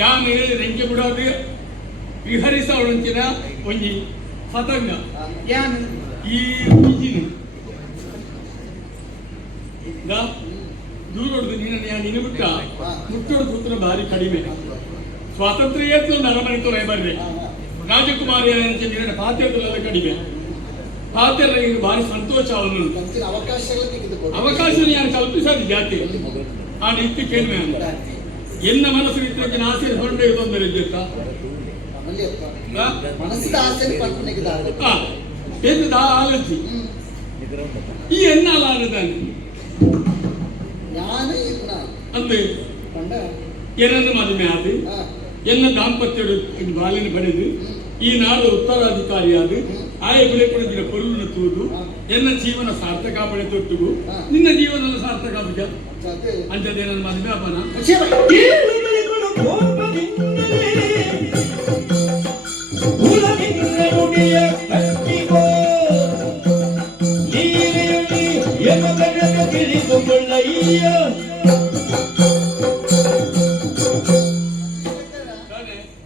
ಯಾನೆ ರೆಂಕೆ ಬಿಡೋದು ವಿಹರಿಸವಳಂಚಿನ ಒಂಜಿ ಪತಂಗ ಯಾನು ಈ ಬಿಜಿನು ದೂರ ಹೊಡೆದು ನೀನು ಬಿಟ್ಟ ಮುಟ್ಟೋಡು ಕೂತ್ರ ಭಾರಿ ಕಡಿಮೆ ಸ್ವಾತಂತ್ರ್ಯ ಅರಮನೆ ತೋರ ಬರ್ರೆ ರಾಜಕುಮಾರಿ ನಿನ್ನ ಪಾತ್ರೆಗಳೆಲ್ಲ ಕಡಿಮೆ ಪಾತ್ರೆ ಭಾರಿ ಸಂತೋಷ ಅವನು ಕಂಚಿನ ಅವಕಾಶಗಳು ತೆಗೆದುಕೊಂಡು ಅವಕಾಶ ನಾನು ಕಲ್ಪಿಸದು ಜಾತಿ ಆ ನಿತ್ಯ ಕೇಳ್ಮೆ ಅಂತ ಎನ್ನ ಮನಸ್ಸು ಇದ್ದಕ್ಕೆ ಆಸೆ ಹೊರಡೆ ತೊಂದರೆ ಇದ್ದಿತ್ತ ಆಮೇಲೆ ಅಪ್ಪ ಮನಸ್ಸಿನ ಆಸೆ ಪಡ್ಕೊಂಡೆ ಎಂದು ಆಲೋಚಿ ಈ ಎನ್ನ ಆಲದಾನೆ ಯಾನು ಇನ್ನ ಅಂದೆ ಕಂಡ ಏನನ್ನು ಮದುವೆ ಆದ ಹಾ ಎನ್ನ ದಾಂಪತ್ಯ ಬಾಲಿನ ಪಡೆದು ಈ ನಾಡು ಉತ್ತರಾಧಿಕಾರಿಯಾದ ಆಯ ಬೆಳೆ ಪಡೆದಿನ ಪೊರುಳನ್ನು ತೂದು ಎನ್ನ ಜೀವನ ಸಾರ್ಥಕ ಪಡೆ ತೊಟ್ಟುಗು ನಿನ್ನ ಜೀವನ ಸಾರ್ಥಕ ಬಿಜ ಅದು ಅಂಜದೆ ನನ್ನ ಮದುವೆ ಅಪ್ಪನ ಶಿವ ಕೇಳು ಬೆಳೆಗಳು ಕೋಪದಿಂದಲೇ ಹುಲನಿನ್ನ ನುಡಿಯ ಕಟ್ಟಿಗೋ ನೀರೆಯಲ್ಲಿ ಎಮಗಳನ್ನು ತಿಳಿದುಕೊಳ್ಳಯ್ಯ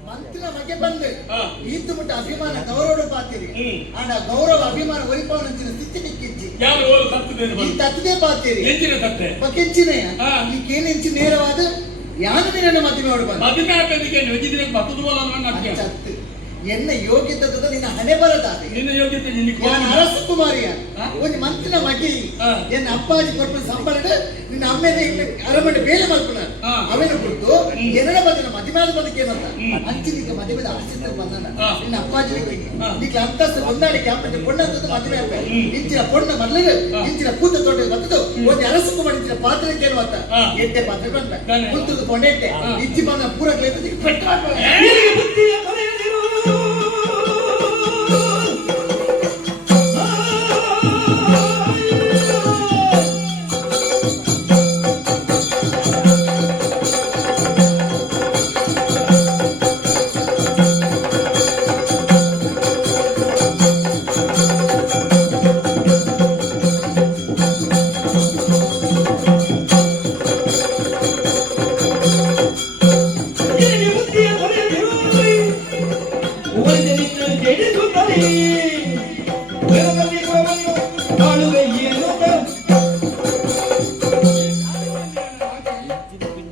ಮಂತ್ರಿನ ಮಗೆ ಬಂದು ಹಾ. ಈತು ಮುಟ್ಟ ಅಭಿಮಾನ ಗೌರವ ಪಾತಿರಿ ಆಂಡ ಗೌರವ ಅಭಿಮಾನ ಒರಿಪಾವನಂಚಿನ ಸ್ಥಿತಿ ನಿಕ್ಕಿಂಚಿ ಯಾರು ಓಲು ತತ್ತದೇನು ಈ ಬಂತು ತತ್ತದೇ ಪಾತಿರಿ ಎಂಚಿನ ತತ್ತೆ ಪಕ್ಕೆಂಚಿನೆಯ ಹಾ. ಈ ಕೇನೆಂಚಿ ನೇರವಾದ ಯಾನು ನಿನ್ನ ಮದುವೆ ಹೊಡ್ಬಂದ ಮದುವೆ ಆಗೋದಕ್ಕೆ ನಿಜದಿನ ಬತ್ತದ ಬೋಲ ಅನ್ನಕ್ಕೆ ಚತ್ತು ಎನ್ನ ಯೋಗ್ಯತೆ ನಿನ್ನ ಹಣೆ ಬರದಾದೆ ನಿನ್ನ ಯೋಗ್ಯತೆ ನಿನಗೆ ಯಾನ್ ಅರಸ ಕುಮಾರಿಯ ಹಾ? ಒಂದು ಮಂತ್ರಿನ ಮಗಿ ಹಾ. ಎನ್ನ ಅಪ್ಪಾಜಿ ಕೊಟ್ಟು ಸಂಬಳದ ನಿನ್ನ ಅಮ್ಮೆನೆ ಅರಮನೆ ಬೇಲೆ ಮಲ್ಪುನ ಹಾ. ಅವೇನ ಬಿಟ್ಟು ಎರಡ ಬದಿನ ಮದುವೆ ಬದುಕೆ ಬಂದ ಅಂಚಿನಿಗೆ ಮದುವೆ ಆಸಕ್ತಿ ಬಂದನ ಹಾ. ನಿನ್ನ ಅಪ್ಪಾಜಿಗೆ ಹಾ. ನಿಕ್ಕೆ ಅಂತಸ್ತು ಹೊಂದಾಣಿಕೆ ಅಪ್ಪನ ಪೊಣ್ಣಂತ ಮದುವೆ ಆಗ್ಬೇಕು ಇಂಚಿನ ಪೊಣ್ಣ ಮಲ್ಲರು ಹಾ. ಇಂಚಿನ ಕೂತ ತೋಟ ಬತ್ತದು ಒಂದು ಅರಸ ಕುಮಾರ್ ಇಂಚಿನ ಪಾತ್ರೆ ಕೇಳುವಂತ ಹಾ. ಎಡ್ಡೆ ಪಾತ್ರೆ ಬಂದ ತಾನೆ. ಕುಂತದ್ದು ಕೊಂಡೆಟ್ಟೆ ಹಾ. ಇಚ್ಚಿ ಬಂದ ಪೂರಕ್ಕೆ ಪೆಟ್ಟು ಮಾಡ್ಬೋದು. ನಿನಗೆ ಬುದ್ಧಿಯ ಕೊನೆಯದಿರು ನಿನಗೆ ಬುದ್ಧಿಯ ಕೊನೆಯದಿರು ಒಡೆದನಿನ್ನು ಕೆಡಿಸುತ್ತದೆ ಬೆಳದಲ್ಲಿ ಗುಣವನ್ನು ಕಾಣುವೆ ಏನೋದ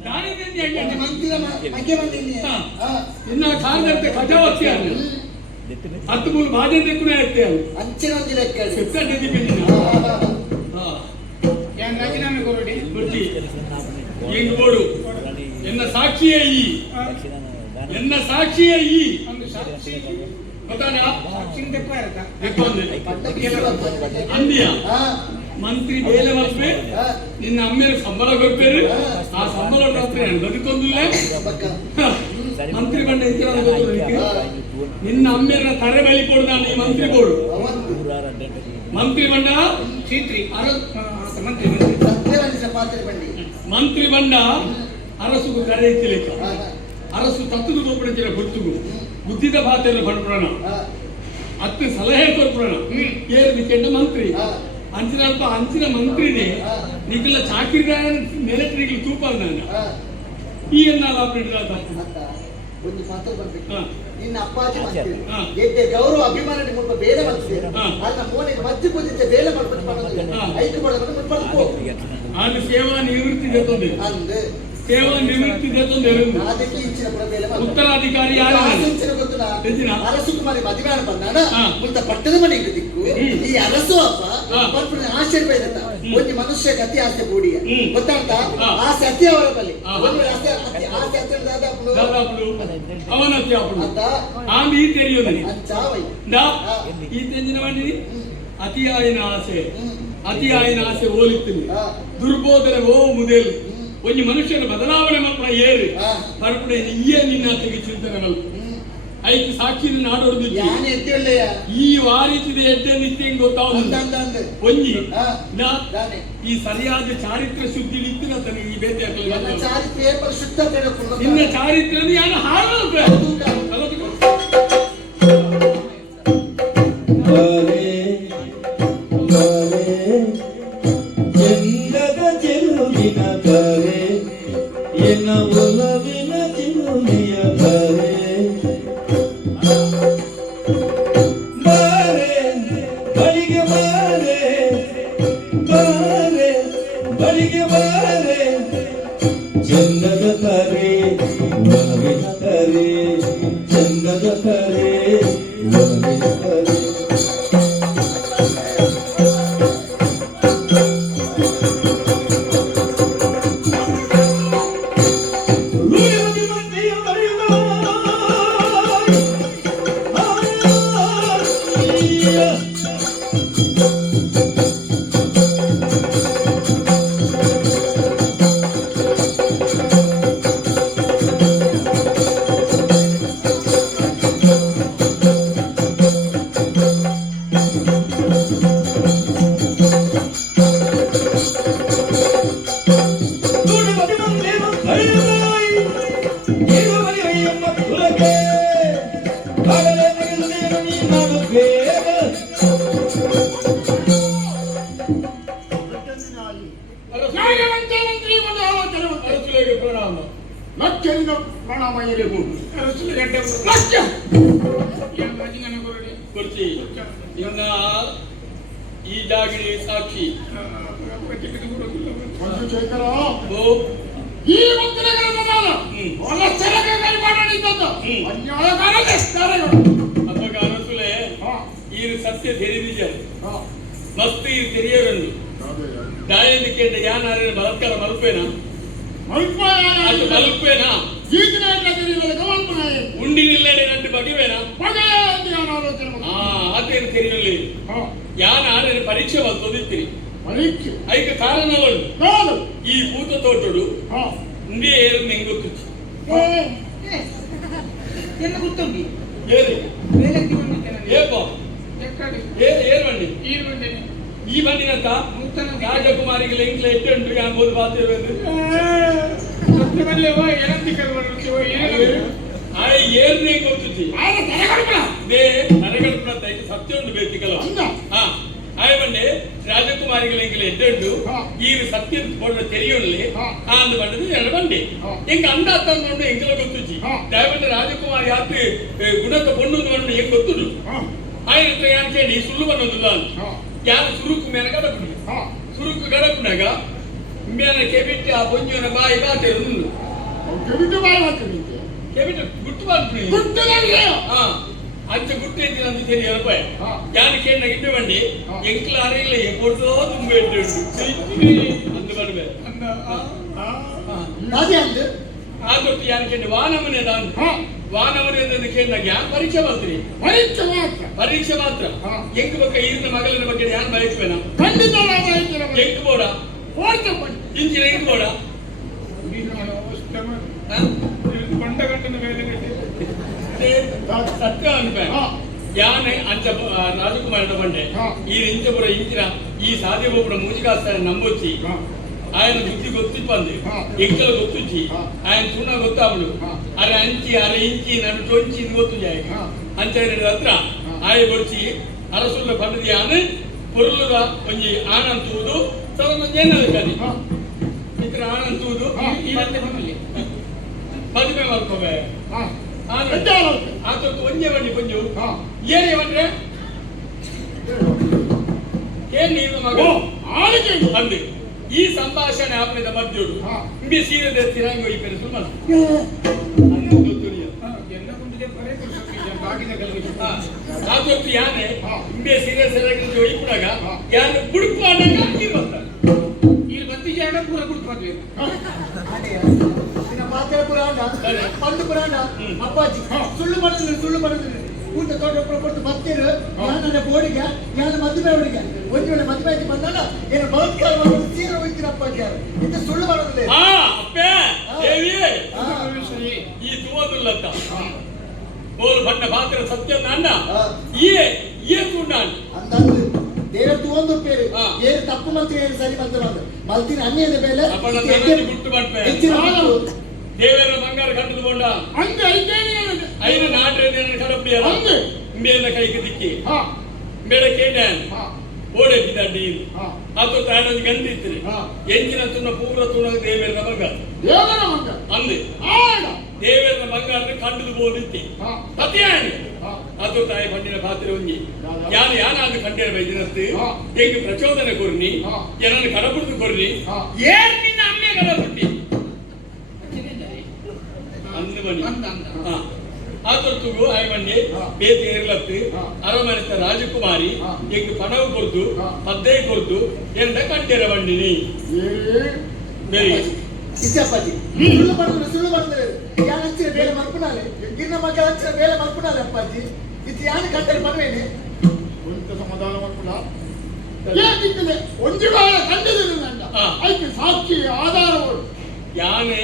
ನಾನಿದ್ದೇನೆ ಹೆಂಗೆ ಮಂತ್ರಿನ ಮಗೆ ಬಂದಿನಿ ಹಾ. ಹಾ. ಇನ್ನ ಕಾಲದಂತೆ ಕಜಾವತ್ತಿ ಅಲ್ಲ ಹತ್ತು ಮೂರು ಬಾಧೆ ತೆಕ್ಕುನೇ ಐತೆ ಅವು ಅಂಚಿನ ಒಂದು ಲೆಕ್ಕ ಹೇಳಿ. ಸೆಪ್ಟೆಂಬರ್ ದಿನ ಹಾ, ಹಾ, ಹಾ. ಹಾ ಏನ್ ರಾಜೀನಾಮೆ ಕೊರಡಿ ಬರ್ತಿ ಹೆಂಗ್ ಬೋಡು ಎನ್ನ ಸಾಕ್ಷಿಯೇ ಈ ಎನ್ನ ಸಾಕ್ಷಿಯೇ ಈ ಒಂದು ಸಾಕ್ಷಿ ಗೊತ್ತಾನ ಚಿಂತೆ ಪಾರಕ ಅಂದಿಯ ಮಂತ್ರಿ ಬೇಲೆ ಮಲ್ಪೆ ನಿನ್ನ ಅಮ್ಮೆಯ ಸಂಬಳ ಕೊಡ್ತೇನೆ ಆ ಸಂಬಳ ರಾತ್ರಿ ಬದುಕೊಂದಿಲ್ಲ ಮಂತ್ರಿ ಬಂಡ ನಿನ್ನ ಅಮ್ಮೆಯ ತರೆ ಬಲಿ ಕೊಡು ನಾನು ಈ ಮಂತ್ರಿ ಬೋರ್ಡು ಮಂತ್ರಿ ಬಂಡ ಚೀತ್ರಿ ಮಂತ್ರಿ ಬಂಡ ಅರಸುಗೂ ಕರೆ ಎತ್ತಲಿಕ್ಕ ಅರಸು ತತ್ತುದು ತೋಪಡಿಸಿದ ಗೊತ್ತುಗು ಬುದ್ಧಿದ ಭಾತೆಯನ್ನು ಪಡ್ಪುರಣ ಅತ್ತು ಸಲಹೆ ಕೊಡ್ಪುರಣ ಏರು ಕೆಂಡ ಮಂತ್ರಿ ಅಂಚಿನ ಮಂತ್ರಿನೇ ನಿಖಿಲ ಚಾಕಿರಿಗಾಯ ಮಿಲಿಟರಿಗೆ ತೂಪಾದ ನಾನು ಈ ಎನ್ನಾಲ ಒಂದು ಮಾತು ಬರ್ಬೇಕು ನಿನ್ನ ಅಪ್ಪಾಜಿ ಮಾಡ್ತೀವಿ ಎಡ್ಡೆ ಗೌರವ ಅಭಿಮಾನ ಮುಲ್ಪ ಬೇರೆ ಮಾಡ್ತೀವಿ ಅಲ್ಲ ಮೋನಿಗೆ ಮಜ್ಜಿ ಕುದಿದ್ದೆ ಬೇರೆ ಮಾಡ್ಬಿಟ್ಟು ಐದು ಬಡವನ್ನು ಅದು ಸೇವಾ ನಿವೃತ್ತಿ ಅಂದೆ ಸೇವಾ ನಿವೃತ್ತಿ ಅದಕ್ಕೆ ಇಚ್ಚಿನ ಕೂಡ ಬೇರೆ ಉತ್ತರಾಧಿಕಾರಿ ಯಾರು ಅರಸುಕುಮಾರಿ ಮದುವೆ ಬಂದಾನ ಮುಂತ ಪಟ್ಟದ ಮನೆಗೆ ದಿಕ್ಕು ಈ ಅರಸು ಅಪ್ಪ ಆಶೀರ್ವಾದ ಒಂದು ಮನುಷ್ಯ ಅತಿ ಆಸೆ ಕೂಡಿಯ ಗೊತ್ತಾಗ್ತಾ ಆಸೆ ಅತಿ ಅವರ ಬಳಿ ಆಸೆ ಅವನತಿ ಆమె ఈ తెలియదని ఈ తెంజినవండి అతి ఆయన ఆశೆ ಓಲಿತ್ತೀನಿ ದುರ್ಬೋಧನೆ ಓ ಮುದೇಲು ಒಂದು ಮನುಷ್ಯನ ಬದಲಾವಣೆ ಮಾತ್ರ ಏರು ಪರಪಡೆ ಈಯೇ ನಿನ್ನ ಚಿಂತನೆ ಮಲ್ಪ ಐದು ಸಾಕ್ಷಿ ನಾಡೋದು ಈ ವಾರಿಸಿದ ಎಡ್ಡೆ ನಿತ್ಯ ಗೊತ್ತಾവുന്നു ಒಂಜಿ ಈ ಸರಿಯಾದ ಚಾರಿತ್ರ ಶುದ್ಧಿ ನಿಂತಿನ ತನಗೆ ಈ ಬೇತೆ ನಿನ್ನ ಚಾರಿತ್ರ ಯಾರು ಹಾಳು ಈ ಜಾಗಿರಿ ಸಾಕ್ಷಿ ಈ ಮಂತ್ರಿಗಳನ್ನು ನಾನು ಒಳಚಲಕಗಳು ಮಾಡಲಿದ್ದದ್ದು ಅವಾಗ ಅರಸುಲೆ ಈ ಸತ್ಯ ತೆರೆದಿದ್ದ ಮಸ್ತ್ ಈ ತೆರೆಯರಂದು ದಾಯಂದಿಕೆ ಯಾನಾರ ಬಲತ್ಕಾರ ಮಲ್ಪೇನಾ ಮಲ್ಪೇನಾ ಉಂಡಿನಿಲ್ಲಡೆ ನಂಟು ಬಗೆವೇನಾ ಅದೇನು ತೆರೆಯಲ್ಲಿ ಯಾನ ಪರೀಕ್ಷೆ ಬಂದಿರ್ತೀರಿ ಅದಕ್ಕೆ ಕಾರಣಗಳು ಈ ಭೂತ ತೋಟಡು ಉಂಡಿ ಏರು ನಿಂಗೆ ಗೊತ್ತು ಗೊತ್ತುಂಟು ಏರು ಬಂಡಿ ಈ ಬಂಡಿನಂತ ರಾಜಕುಮಾರಿಗಳ ಇಂಗ್ಲ ಎಟ್ಟುಂಟು ಯಾಬೋದು ಬಾತಿರುವುದು ಏರ್ನೇ ಗೊತ್ತು ನರಗಡುಪುರ ಸತ್ಯ ಉಂಟು ಬೇಕಿಕಲ್ಲ ಆಯ ಬಂಡೆ ರಾಜಕುಮಾರಿಗಳ ಇಂಗ್ಲ ಎಡ್ಡುಂಟು ಈ ಸತ್ಯ ಕೊಡ ತೆರೆಯುಳ್ಳಿ ಅಂದು ಬಂಡದು ಎರಡು ಬಂಡೆ ಎಂಗ ಅಂದ ತಂದು ಎಂಗಲ ಗೊತ್ತುಜಿ ದಯಬಂಡೆ ರಾಜಕುಮಾರಿ ಆತು ಗುಣಕ ಪೊಣ್ಣು ಬಂಡು ಹೆಂಗ್ ಗೊತ್ತುಡು ಆಯ್ತು ಯಾನ್ ಕೇಳಿ ಸುಳ್ಳು ಬನ್ನೋದಿಲ್ಲ ಯಾರು ಸುರುಕು ಮೇಲೆ ಗಡಪುಡಿ ಸುರುಕು ಗಡಪುನಾಗ ಮೇಲ ಕೆಬಿಟ್ಟು ಆ ಬೊಂಜಿನ ಬಾಯಿ ಬಾತೇರು ಕೆಬಿಟ್ಟು ಬಾಯಿ ಬಾತೇರು ಕೆಬಿಟ್ಟು ಗುಟ್ಟು ಬಾತ್ರಿ ಅಂಚೆ ಗುಟ್ಟು ಐತಿ ನಂದು ಸರಿ ರೂಪಾಯಿ ಯಾರು ಕೇಳಿನ ಇಟ್ಟು ಬಂಡಿ ಎಂಕ್ಲ ಅರೆಯಿಲ್ಲ ಕೊಡ್ಸೋ ತುಂಬ ಇಟ್ಟು ಅಂದು ಬಡ್ಬೆ ಆದೊಟ್ಟು ಯಾರು ಕೇಳಿ ವಾನಮನೆ ವಾನವರೇ ಕೇಳಿದಾಗ ಯಾರು ಪರೀಕ್ಷೆ ಮಾಡ್ತೀರಿ? ಪರೀಕ್ಷೆ ಮಾತ್ರ ಹಾ. ಎಂಕ್ ಬಕ್ಕ ಈರಿನ ಮಗಲಿನ ಬಗ್ಗೆ ಯಾರು ಬಯಸ್ಬೇನ? ಖಂಡಿತ ಎಂಕ್ ಬೋಡ ಇಂಚಿನ ಎಂಕ್ ಬೋಡ ಬಂಡಗಟ್ಟನ ಮೇಲೆ ಸತ್ಯ ಅನ್ಪೆ ಹಾ. ಯಾನೆ ಅಂಚ ರಾಜಕುಮಾರನ ಬಂಡೆ ಹಾ. ಈ ಇಂಚಪುರ ಇಂಚಿನ ಈ ಸಾಧ್ಯಬೋಪುರ ಮೂಜಿಕಾಸ್ತಾನೆ ನಂಬೊಚ್ಚಿ ఆయన బుద్ధి గొత్తిప్పంది ఆ. ఎంకలు గొత్తుచ్చి ఆ. ఆయన చున్న గొత్తాముడు ఆ. అర అంచి అర ఇంచి నన్ను టొంచి గొత్తుజాయి ఆ. అంచైన హತ್ರ ఆయన వచ్చి అరసుల పన్నది అని పొరులుగా కొంచెం ఆనంతూదు సగం చేయనది కానీ ఇక్కడ ఆనంతూదు ఇవంతా పదిమే వరకోవే ಆತ ಒಂಜೇವಂಡಿ ಕೊಂಜು ಏನೇವಂಡ್ರೆ ಏನ್ ನೀನು ಮಗ ಅಂದೆ ಈ ಸಂಭಾಷಣೆ ಆಪಣದ ಮಧ್ಯುಡು ಇಂಬೆ ಸೀರೆ ತಿರಂಗ ಇಪ್ಪೆ ಸುಮ್ಮನೆ ಆತೊತ್ತು ಯಾನೆ ಇಂಬೆ ಸೀರೆ ಸೆರಗಿನ ಒಯ್ಪುಡಾಗ ಯಾನೆ ಬುಡುಕು ಆದಾಗ ಇಲ್ಲಿ ಬರ್ತಾರೆ ಇಲ್ಲಿ ಬತ್ತಿ ಜಾಗ ಪೂರ ಬುಡುಕು ಮಾತಾಡ ಪುರಾಣ ಪಂಡು ಪುರಾಣ ಅಪ್ಪಾಜಿ ಸುಳ್ಳು ಬರ್ತದೆ ಊಟ ತೋಟ ಕೊಟ್ಟು ಬರ್ತೀರು ನನ್ನ ಬೋಡಿಗೆ ನಾನು ಮದುವೆ ಅವಳಿಗೆ ಒಂದು ವೇಳೆ ಮದುವೆ ಆಗಿ ಬಂದಾಗ ಏನು ಬಲಾತ್ಕಾರ ಮಾಡಿ ಸೀರೆ ಹೋಗ್ತೀರ ಅಪ್ಪಾಜಿ ಯಾರು ಇದು ಸುಳ್ಳು ಬರೋದಿಲ್ಲ ಅಪ್ಪೆ ದೇವಿ ಈ ತುವದುಲ್ಲತ್ತ ಓಲ್ ಬಣ್ಣ ಪಾತ್ರ ಸತ್ಯ ನಾಂಡ ಈ ತುಣ್ಣಾಂಡ ಅಂದಂದು ದೇವತ್ತು ಒಂದು ಪೇರು ಏನು ತಪ್ಪು ಮಂತ್ರ ಏನು ಸರಿ ಮಂತ್ರ ಮಲ್ತಿನ ಅನ್ನದ ಮೇಲೆ ಗುಟ್ಟು ಮಾಡ್ಪೆ ದೇವರ ಬಂಗಾರ ಕಂಡು ಕೊಂಡ ಐದು ನಾಟ್ರೆ ಕಡಪಿಡಿಯ ಮೇಲ ಕೈಗೆ ದಿಕ್ಕಿ ಬೆಳಗ್ಗೆ ಓಡಕ್ಕಿದ್ದ ಅದು ತಾಡೋದು ಗಂದಿತ್ತು ಎಂಚಿನ ತುನ್ನ ಪೂರ ತುಣ ದೇವರ ಬಂಗಾರ ಅಂದೆ ದೇವರ ಬಂಗಾರ ಕಂಡು ಬೋದಿತ್ತಿ ಸತ್ಯಾಣಿ ಅದು ತಾಯಿ ಪಂಡಿನ ಪಾತ್ರೆ ಒಂಜಿ ಯಾನಾದ್ರು ಕಂಡಿರ ಬೈದಿನಸ್ತು ಎಂಗ್ ಪ್ರಚೋದನೆ ಕೊರ್ನಿ ಏನನ್ನು ಕಡಪುಡ್ದು ಕೊರ್ನಿ ಏನ್ ನಿನ್ನ ಅಮ್ಮೆ ಕಡಪುಟ್ಟಿ ಅಂದು ಬನ್ನಿ ಆತೊತ್ತುಗು ಆಯ್ ಬನ್ನಿ ಬೇತಿ ಏರ್ಲತ್ತು ಅರಮನೆತ ರಾಜಕುಮಾರಿ ಎಂಗ್ ಪಣವು ಕೊರ್ದು ಪದ್ದೆ ಕೊರ್ದು ಎಂದ ಕಂಡಿರ ಬಂಡಿನಿ ಬೇರೆ ಇಚ್ಛಾಪಾಜಿ ಸುಳ್ಳು ಬರ್ತದೆ ಯಾನ ಹಚ್ಚಿರ ಬೇಲೆ ಮಲ್ಪುನಾಲೆ ಇನ್ನ ಮಕ್ಕಳ ಹಚ್ಚಿರ ಬೇಲೆ ಮಲ್ಪುನಾಲೆ ಅಪ್ಪಾಜಿ ಇದು ಯಾನ ಕಂಡರೆ ಮದುವೆನೆ ಒಂದು ಸಮಾಧಾನ ಮಲ್ಪುನ ಏನಿರ್ತದೆ ಒಂದು ವೇಳೆ ಕಂಡಿದ್ದೇನೆ ನನ್ನ ಆಯ್ತು ಸಾಕ್ಷಿ ಆಧಾರಗಳು ಯಾನೆ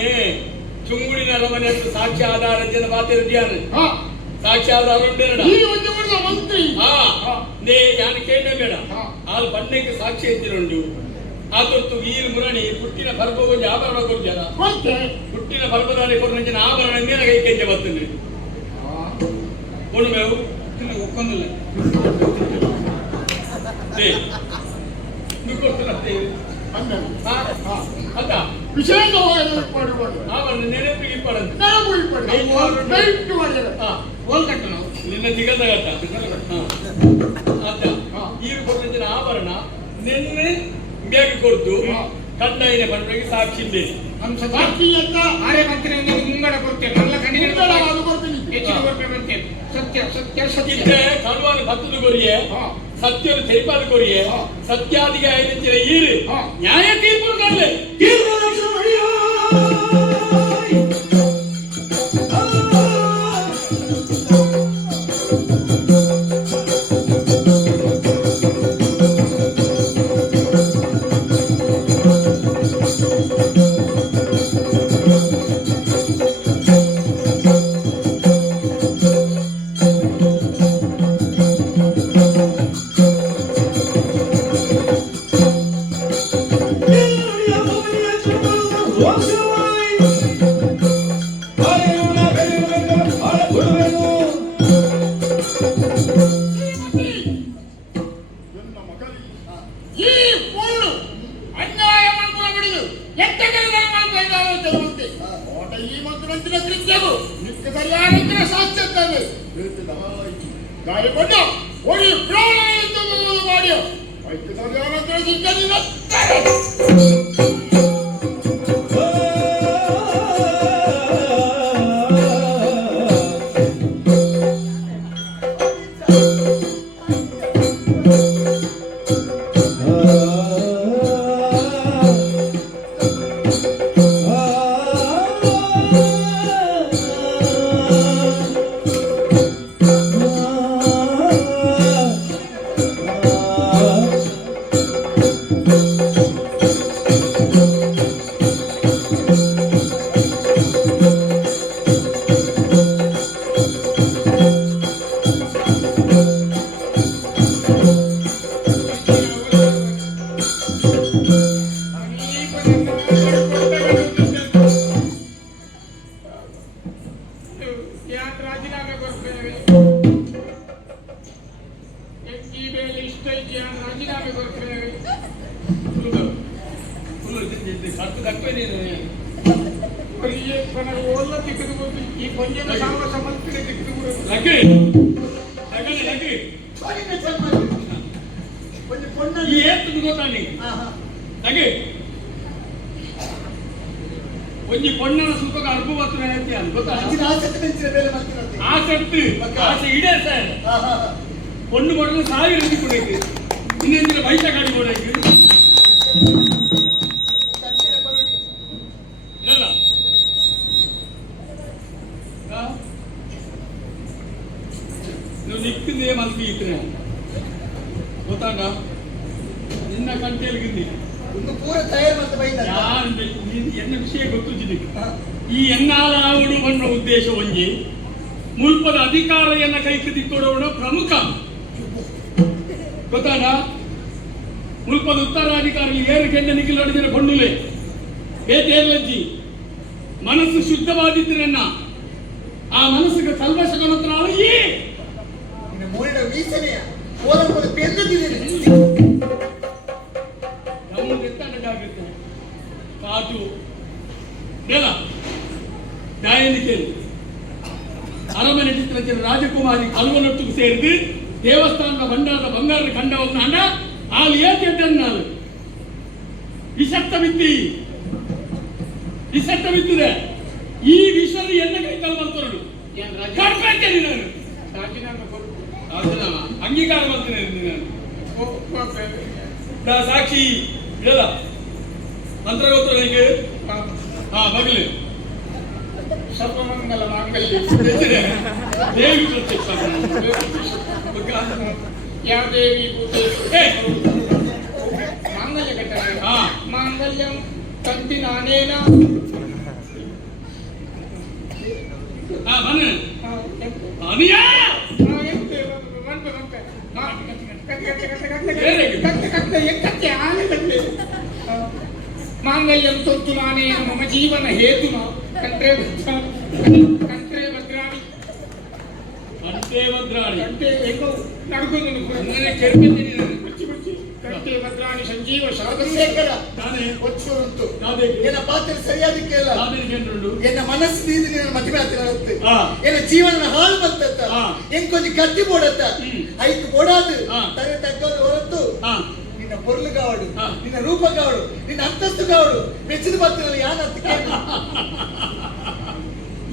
ಚುಂಗುಡಿನ ಅರಮನೆ ಅಂತ ಸಾಕ್ಷಿ ಆಧಾರ ಜನ ಮಾತಿರುದ್ಯಾನೆ ಸಾಕ್ಷಿ ಆಧಾರ ಉಂಟೇನಡ ಈ ಒಂದು ವರ್ಷ ಮಂತ್ರಿ ನೇ ಯಾನ ಕೇಳೇ ಬೇಡ ಆಲ್ ಬಣ್ಣಕ್ಕೆ ಸಾಕ್ಷಿ ಎತ್ತಿರುಂಡು ಆತೊತ್ತು ವೀರ್ ಮುರಣಿ ಪುಟ್ಟಿನ ಪರ್ಬ ಕೊಂಚ ಆಭರಣ ಕೊಡ್ತಾರ ಪುಟ್ಟಿನ ಪರ್ಬದಾರಿ ಕೊಡ್ನ ಆಭರಣ ಮೇಲ ಕೈ ಕೆಂಚೆ ಬರ್ತದೆ ಮೇವು ಒಕ್ಕೊಂದಿಲ್ಲ ಅದ ವಿಶೇಷವಾಗಿ ಆಭರಣ ನೆನಪಿಗೆ ಇಪ್ಪಡಂತ ನಿನ್ನ ದಿಗದ ಘಟ್ಟ ಅದ ಈ ಕೊಟ್ಟಿನ ಆಭರಣ ನಿನ್ನೆ ಬೇಗ ಕೊಡ್ತು ಕಡ್ಡಾಯಿನ ಬಂದ್ರೆ ಸಾಕ್ಷಿ ಬೇಕು ಸಾಕ್ಷಿ ಅಂತ ಆರ್ಯ ಮಂತ್ರಿ ಮುಂಗಡ ಕೊಡ್ತೇನೆ ಎಲ್ಲ ಕಣ್ಣಿಗೆ ಹೆಚ್ಚಿನ ಕೊಡ್ತೇನೆ ಬರ್ತೇನೆ ಸತ್ಯ ಸತ್ಯ ಸತ್ಯ ಕಲ್ವಾನ ಭತ್ತದ ಕೊರಿಯೆ ಸತ್ಯದ ತೆರಿಪಾದ ಕೊರಿಯೆ ಸತ್ಯಾದಿಗೆ ಐದು ಈರು ನ್ಯಾಯ ತೀರ್ಪು ಕಾಣಲೆ ರಾಜೀನಾಮೆ ಕೊಡ್ತೇನೆ. ಕಟ್ಟು ಕಟ್ಟೆ ನೀನು ಬರೀ ನನಗೆ ಓಲ್ಲ ತೆಗೆದುಕೊಂಡು ಈ ಕೊಂಜನ ಸಾಹಸ ಮಂತ್ರಿ ತೆಗೆದುಕೊಂಡು ಲಗ್ಗಿ ಲಗ್ಗಿ ಲಗ್ಗಿ ಅವನಿಗೆ ಚೆಕ್ ಮಾಡಿ. ಒಂದು ಪೊಣ್ಣ ಈ ಏತು ಗೊತ್ತಾ ನೀ ಲಗ್ಗಿ ಒಂಜಿ ಪೊಣ್ಣನ ಸುಖಕ್ಕೆ ಅರ್ಬು ಬರ್ತದೆ ಅಂತ ಗೊತ್ತಾ ಅಂಚಿನ ಆಸಕ್ತಿ ನೆಂಚಿನ ಬೇಲೆ ಮಾಡ್ತಿರೋದು. ಆಸಕ್ತಿ ಆಸೆ ಇಡೇ ಸರ್ பொண்ணு மட்டும் சாவி ரெடி பண்ணிருக்கு இன்னும் பைசா காடி போடுறதுக்கு இல்ல ನೀವು ನಿಕ್ಕಿಂದೇ ಮಲ್ಪಿ ಇದ್ರೆ ಗೊತ್ತಾಗ ನಿನ್ನ ಕಂಟೆಲ್ಗಿಂದಿ ಒಂದು ಪೂರ ತಯಾರು ಮತ್ತೆ ಬೈದ ಯಾರು ಎನ್ನ ವಿಷಯ ಗೊತ್ತಿದ್ದಿ ಈ ಎನ್ನಾಲಾವಡು ಅನ್ನೋ ಉದ್ದೇಶ ಒಂಜಿ ಮುಲ್ಪದ ಅಧಿಕಾರವನ್ನು ಕೈಗೆ ತಿಕ್ಕೊಡೋಣ ಪ್ರಮುಖ ಗೊತ್ತಾಗ ಮುಲ್ಪದ ಉತ್ತರಾಧಿಕಾರಿ ಏರು ಕೆಂಡ ನಿಖಿಲ್ ಅಡಿದಿನ ಕೊಂಡುಲೆ ಬೇತೇರ್ಲಜ್ಜಿ ಮನಸ್ಸು ಶುದ್ಧವಾದಿದ್ದರನ್ನ ಆ ಮನಸ್ಸಿಗೆ ಕಲ್ಮಶಕನತ್ರೇ ಇನ್ನು ಮೂರಿನ ವೀಸನೆಯ ಓಲಂಪದ ಪೆಂದಿದ್ದೀನಿ ನಮ್ಮ ಎತ್ತಾಗುತ್ತೆ ಕಾಟು ಬೇಡ ದಾಯನಿಕೆ ಅರಮನೆ ಚಿತ್ರ ರಾಜಕುಮಾರಿ ಕಲ್ವನೊಟ್ಟಿಗೆ ಸೇರಿದು ದೇವಸ್ಥಾನದ ಭಂಡಾರದ ಬಂಗಾರದ ಖಂಡವನ್ನು ಹಣ ಅಲ್ಲಿ ಏತಿದ್ದನ್ನು ನಾನು ವಿಷತ್ತ ಬಿತ್ತಿದೆ ಈ ವಿಷದ ಎನ್ನ ಕೈ ಕಲ್ವಂತರು ರಾಜೀನಾಮೆ ಕೊಡು. ಅಂಗೀಕಾರ ಮಾಡ್ತೇನೆ ನಾನು ಸಾಕ್ಷಿ ಇಲ್ಲ ಮಂತ್ರ ಗೊತ್ತು ನನಗೆ ಹಾ ಮಗಲಿ ಸರ್ವಮಂಗಲ ಮಾಂಗಲ್ಯ ದೇವಿ ಪ್ರತ್ಯಕ್ಷ ಯಾವ ದೇವಿ ಮಾಂಗಲ್ಯ ಕಟ್ಟಡ ಹಾ ಮಾಂಗಲ್ಯಂ ತಂತಿ ನಾನೇನ ಹಾ ಬನ್ನಿ ಅನಿಯಾ ಮಾಂಗಲ್ಯಂ ತೊತ್ತು ನಾನೇನ ಮಮ ಜೀವನ ಹೇತುನ ಕಂಠೇ ಭದ್ರಾಣಿ ಕಂಠೇ ಭದ್ರಾಣಿ ಕಂಠೇ ಹೆಂಗೋ ನಡ್ಕೊಂಡು ನನಗೆ ಕೆರ್ಬಿದ್ದೀನಿ ಕಂಠೇ ಭದ್ರಾಣಿ ಸಂಜೀವ ಸಾಧನ ಶೇಖರ ನಾನೇ ಒಚ್ಚೂರುಂಟು ನಾನೇ ಎನ್ನ ಪಾತ್ರ ಸರಿಯಾದ ಕೇಳ ನಾನೇ ಕೇಂದ್ರುಂಡು ಎನ್ನ ಮನಸ್ಸು ನೀಡಿ ನನ್ನ ಮದುವೆ ಆಗುತ್ತೆ ಹಾ. ಎನ್ನ ಜೀವನ ಹಾಳು ಬಂತತ್ತ ಹಾ. ಎಂಕೊಂದು ಕತ್ತಿ ಬೋಡತ್ತ ಐದು ಬೋಡಾದು ಹಾ. ತಲೆ ತಗ್ಗೋದು ಹೊರತು ಹಾ ನಿನ್ನ ಪೊರ್ಲು ಕಾವಡು ಹಾ. ನಿನ್ನ ರೂಪ ಕಾವಡು ನಿನ್ನ ಅಂತಸ್ತು ಕಾವಡು ಮೆಚ್ಚಿದ ಬರ್ತಿರಲ್ಲ ಯಾನಂತ ಕೇಳಿ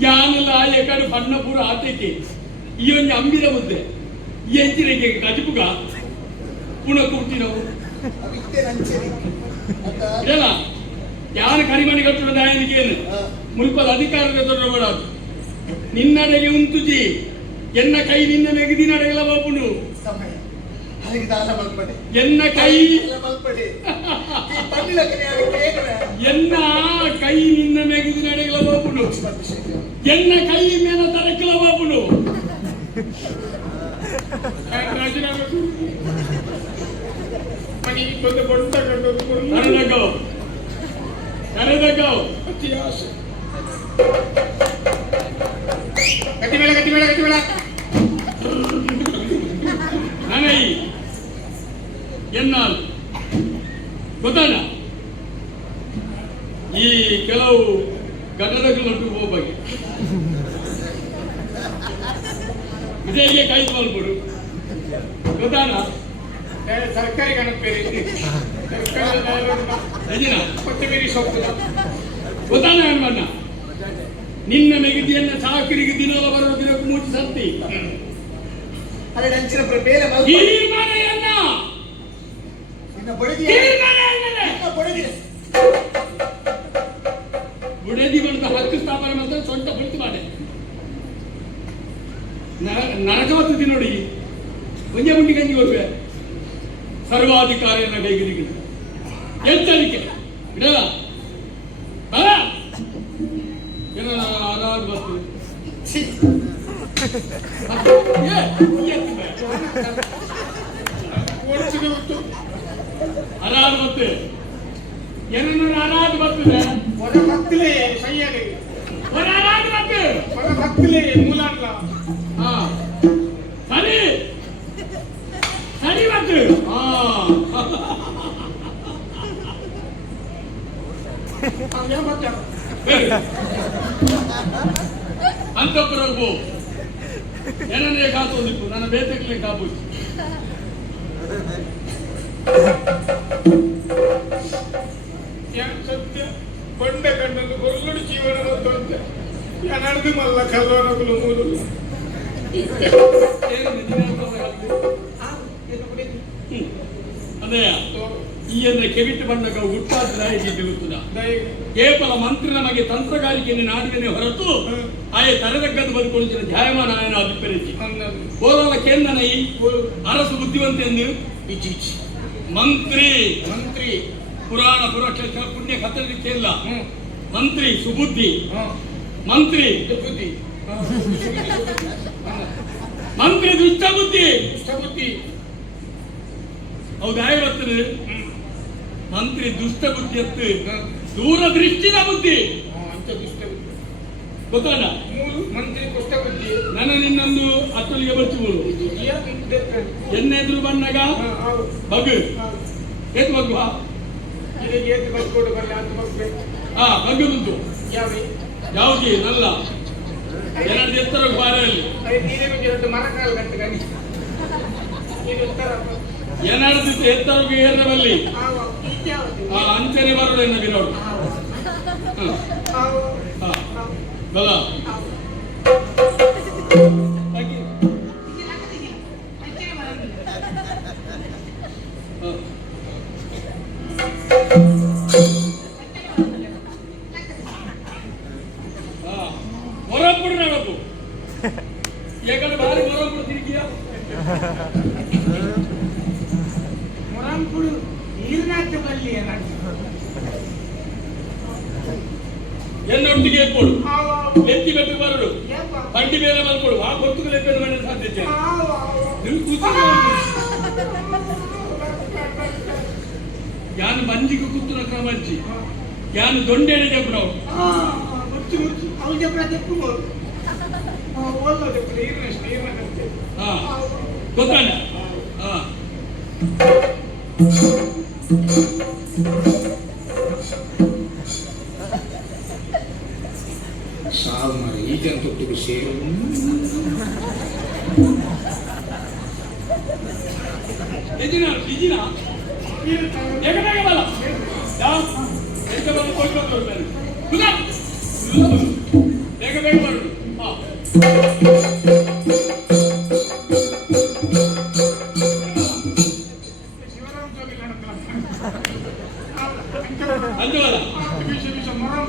ಯಾನೆಲ್ಲ ಎಕಡು ಬಣ್ಣ ಪೂರ ಆತೈಕೆ ಈ ಒಂದು ಅಂಬಿದ ಮುದ್ದೆ ಈ ಎಂಚಿನಕ್ಕೆ ಗಜಪುಗ ಪುನಃ ಕೂಡ್ತಿನವು ಅವಿದ್ಯೆ ನಂಚರಿ ಅಂತ ಇಲ್ಲ ಯಾರು ಕರಿಮಣಿ ಕಟ್ಟುವ ದಾಯನಿಗೇನು ಹಾ. ಮುಲ್ಪದ ಅಧಿಕಾರದ ದೊಡ್ಡಬಾರದು ನಿನ್ನಡೆಗೆ ಉಂತುಜಿ ಎನ್ನ ಕೈ ನಿನ್ನ ಮೆಗದಿ ನಡೆಯಲ ಬಾಪುನು ಸಮಯ ಅಲ್ಲಿಗೆ ದಾನ ಮಲ್ಪಡೆ ಎನ್ನ ಕೈ ಮಲ್ಪಡೆ ಈ ಪನ್ನಿಲಕ್ಕನೆ ಎನ್ನ ಕೈ ನಿನ್ನ ಮೆಗದಿ ನಡೆಯಲ ಬಾಪುನು ಎನ್ನ ಕೈ ಮೇಲ ತರಕಲ ಬಾಪುನು ರಾಜೀನಾಮೆ ಮನೆಗೆ ಬಂದು ಕೊಡ್ತಾ ಕರೆದಗೋ ಅತಿ ಆಸೆ ಕಟ್ಟಿಬೇಡ ನನೈ ಎನ್ನಾಲ್ ಗೊತ್ತಾನ ಈ ಕೆಲವು ಘಟನೆಗಳೊಟ್ಟು ಹೋಗ್ಬಗೆ ವಿಜಯ್ಗೆ ಕೈ ಮಾಡ್ಬಿಡು ಗೊತ್ತಾನ ಸರ್ಕಾರಿ ಕಾಣುತ್ತೇನೆ ರಜಿನ ಕೊತ್ತಂಬರಿ ಸೊಪ್ಪು ಗೊತ್ತಾನ ಅಣ್ಣ ನಿನ್ನ ಮೆಗದಿಯನ್ನ ಸಾಕರಿಗೆ ದಿನದ ಬರೋ ದಿನಕ್ಕೆ ಮೂಚಿ ಸತ್ತಿ ಅರೆ ನಂಚಿನ ಬೇರೆ ತೀರ್ಮಾನಯನ್ನ ನಿನ್ನ ಬಡದಿ ಬಡದಿ ಬುಡದಿ ಬಂದ ಹಕ್ಕು ಸ್ಥಾಪನೆ ಮಾಡ್ತಾರೆ ಸೊಂಟ ಹೊಳಿತು ಮಾಡೆ ನರಕವತ್ತು ನೋಡಿ ಒಂಜೆ ಮುಂಡಿ ಗಂಜಿ ಹೋಗುವೆ ಸರ್ವಾಧಿಕಾರಿಯನ್ನ ಕೈಗಿರಿಗೆ ಎಚ್ಚರಿಕೆ ಇಡಲ್ಲ ಬರ ಏನೋ ಆರಾರು ಬರ್ತದೆ ಓಡಿಸಿದೆ ಹೊತ್ತು ಆರಾರು ಬರ್ತದೆ ಏನೋ ಆರಾರು ಬರ್ತದೆ ಹೊರ ಭಕ್ತಿಲೇ ಸೈಯಾಗಿ ಆರಾರು ಬರ್ತದೆ ಹೊರ ಭಕ್ತಿಲೇ ಮೂಲಾಡ್ಲ ಹಾ ಸರಿ ಸರಿ ಬರ್ತದೆ ಹಾ ಅಕ್ಕಪ್ಪರವು ಏನಂದ್ರೆ ಕಾತೋದಿತ್ತು ನನ್ನ ಬೇತಕ್ಕೆ ಕಾಪು ಸತ್ಯ ಬಂಡ ಕಂಡದ್ದು ಕೊಲ್ಲುಡು ಜೀವನ ತೊಂದರೆ ನಡೆದು ಮಲ್ಲ ಕಲ್ಲೋನಗಳು ಮೂಲ ಅದೇ ಈ ಅಂದ್ರೆ ಕೆವಿಟ್ಟು ಬಂದಾಗ ಹುಟ್ಟಾದ ತಿಳುತ್ತದ ಕೇವಲ ಮಂತ್ರಿ ನಮಗೆ ತಂತ್ರಗಾರಿಕೆಯನ್ನು ನಾಡಿನೇ ಹೊರತು ಆಯೆ ತರದಕ್ಕದ್ದು ಬದುಕೊಳ್ಳುತ್ತಿನ ಧ್ಯಾಯಮಾನ ಆಯನ ಅಭಿಪ್ರಾಯ ಕೋಲಾರ ಕೇಂದ್ರನ ಈ ಅರಸು ಬುದ್ಧಿವಂತ ಎಂದು ಮಂತ್ರಿ ಮಂತ್ರಿ ಪುರಾಣ ಪುರಕ್ಷ ಪುಣ್ಯ ಕತ್ತಲಿಕ್ಕೆ ಇಲ್ಲ ಮಂತ್ರಿ ಸುಬುದ್ಧಿ ಮಂತ್ರಿ ಬುದ್ಧಿ ಮಂತ್ರಿ ದುಷ್ಟ ಬುದ್ಧಿ ಬುದ್ಧಿ ಹೌದಾ ಇವತ್ತು ಮಂತ್ರಿ ದುಷ್ಟ ಬುದ್ಧಿ ಅತ್ತು ದೂರದೃಷ್ಟಿನ ಬುದ್ಧಿ ಅಂತ ದುಷ್ಟ ಬುದ್ಧಿ ಗೊತ್ತಲ್ಲ ಮಂತ್ರಿ ಕುಷ್ಟ ಬುದ್ಧಿ ನನ್ನ ನಿನ್ನೊಂದು ಅತ್ತಲಿಗೆ ಬರ್ತೀವಿ ಎನ್ನೆದುರು ಬಂದಾಗ ಬಗ್ಗು ಏತು ಬಗ್ಗುವ ಇದಕ್ಕೆ ಏತು ಬರ್ಕೊಡು ಬರಲ್ಲ ಅಂತ ಬರ್ಬೇಕು ಬಗ್ಗುದುಂಟು ಯಾವ್ದು ನಲ್ಲ ಎರಡು ಎತ್ತರ ಬಾರಲ್ಲಿ ನೀರೇ ಎರಡು ಮರ ಕಾಲು ಗಂಟೆ ಗಣಿ ಇದು ಉತ್ತರ ಏನಾಡ್ದು ಎತ್ತರಗೆ ಏರಬಲ್ಲಿ ಅಂಚನೆ ಬರೋದು ಎನ್ನ ಬಿರೋಡು ಬಲ ಮೊರಪುಡು ನಡಪು ಯಾಕಂದ್ರೆ ಬಾರಿ ಮೊರಪುಡು ತಿರುಗಿಯ ಮೊರಂಪುಡು ನೀರಿನಾಚೆ ಬಲ್ಲಿ ಎನ್ನೊಟ್ಟಿಗೆ ಎಪ್ಪೋಡು ಎತ್ತಿ ಬೆಟ್ಟು ಬರಡು ಬಂಡಿ ಮೇಲೆ ಮಲ್ಕೊಡು ಆ ಗೊತ್ತು ಲೆಪ್ಪದ ಮನೆ ಸಾಧ್ಯತೆ ನೀವು ಕೂತು ಯಾನು ಮಂಜಿಗೆ ಕೂತು ಕ್ರಮಂಚಿ ಯಾನು ದೊಂಡೆನೆ ಜಪ್ಪನವು ಅವ್ರು ಜಪ್ಪ ಜಪ್ಪಬಹುದು ಓದೋದಕ್ಕೆ ನೀರಿನಷ್ಟು ನೀರಿನಂತೆ ಗೊತ್ತಾನ ಸಾವು ಮಾರ ಈಗಿನ ತೊಟ್ಟಿಗೆ ಸೇರು ಎಜಿನ ಇಜಿನ ಬೇಗ ಬೇಗ ಬಲ್ಲ ಬೇಗ ಬಂದು ಕೊಟ್ಟು ಬರ್ತಾರೆ ಬೇಗ ಬೇಗ ಬರೋದು ಅಂಜುವಲ್ಲ ಮೊರಂ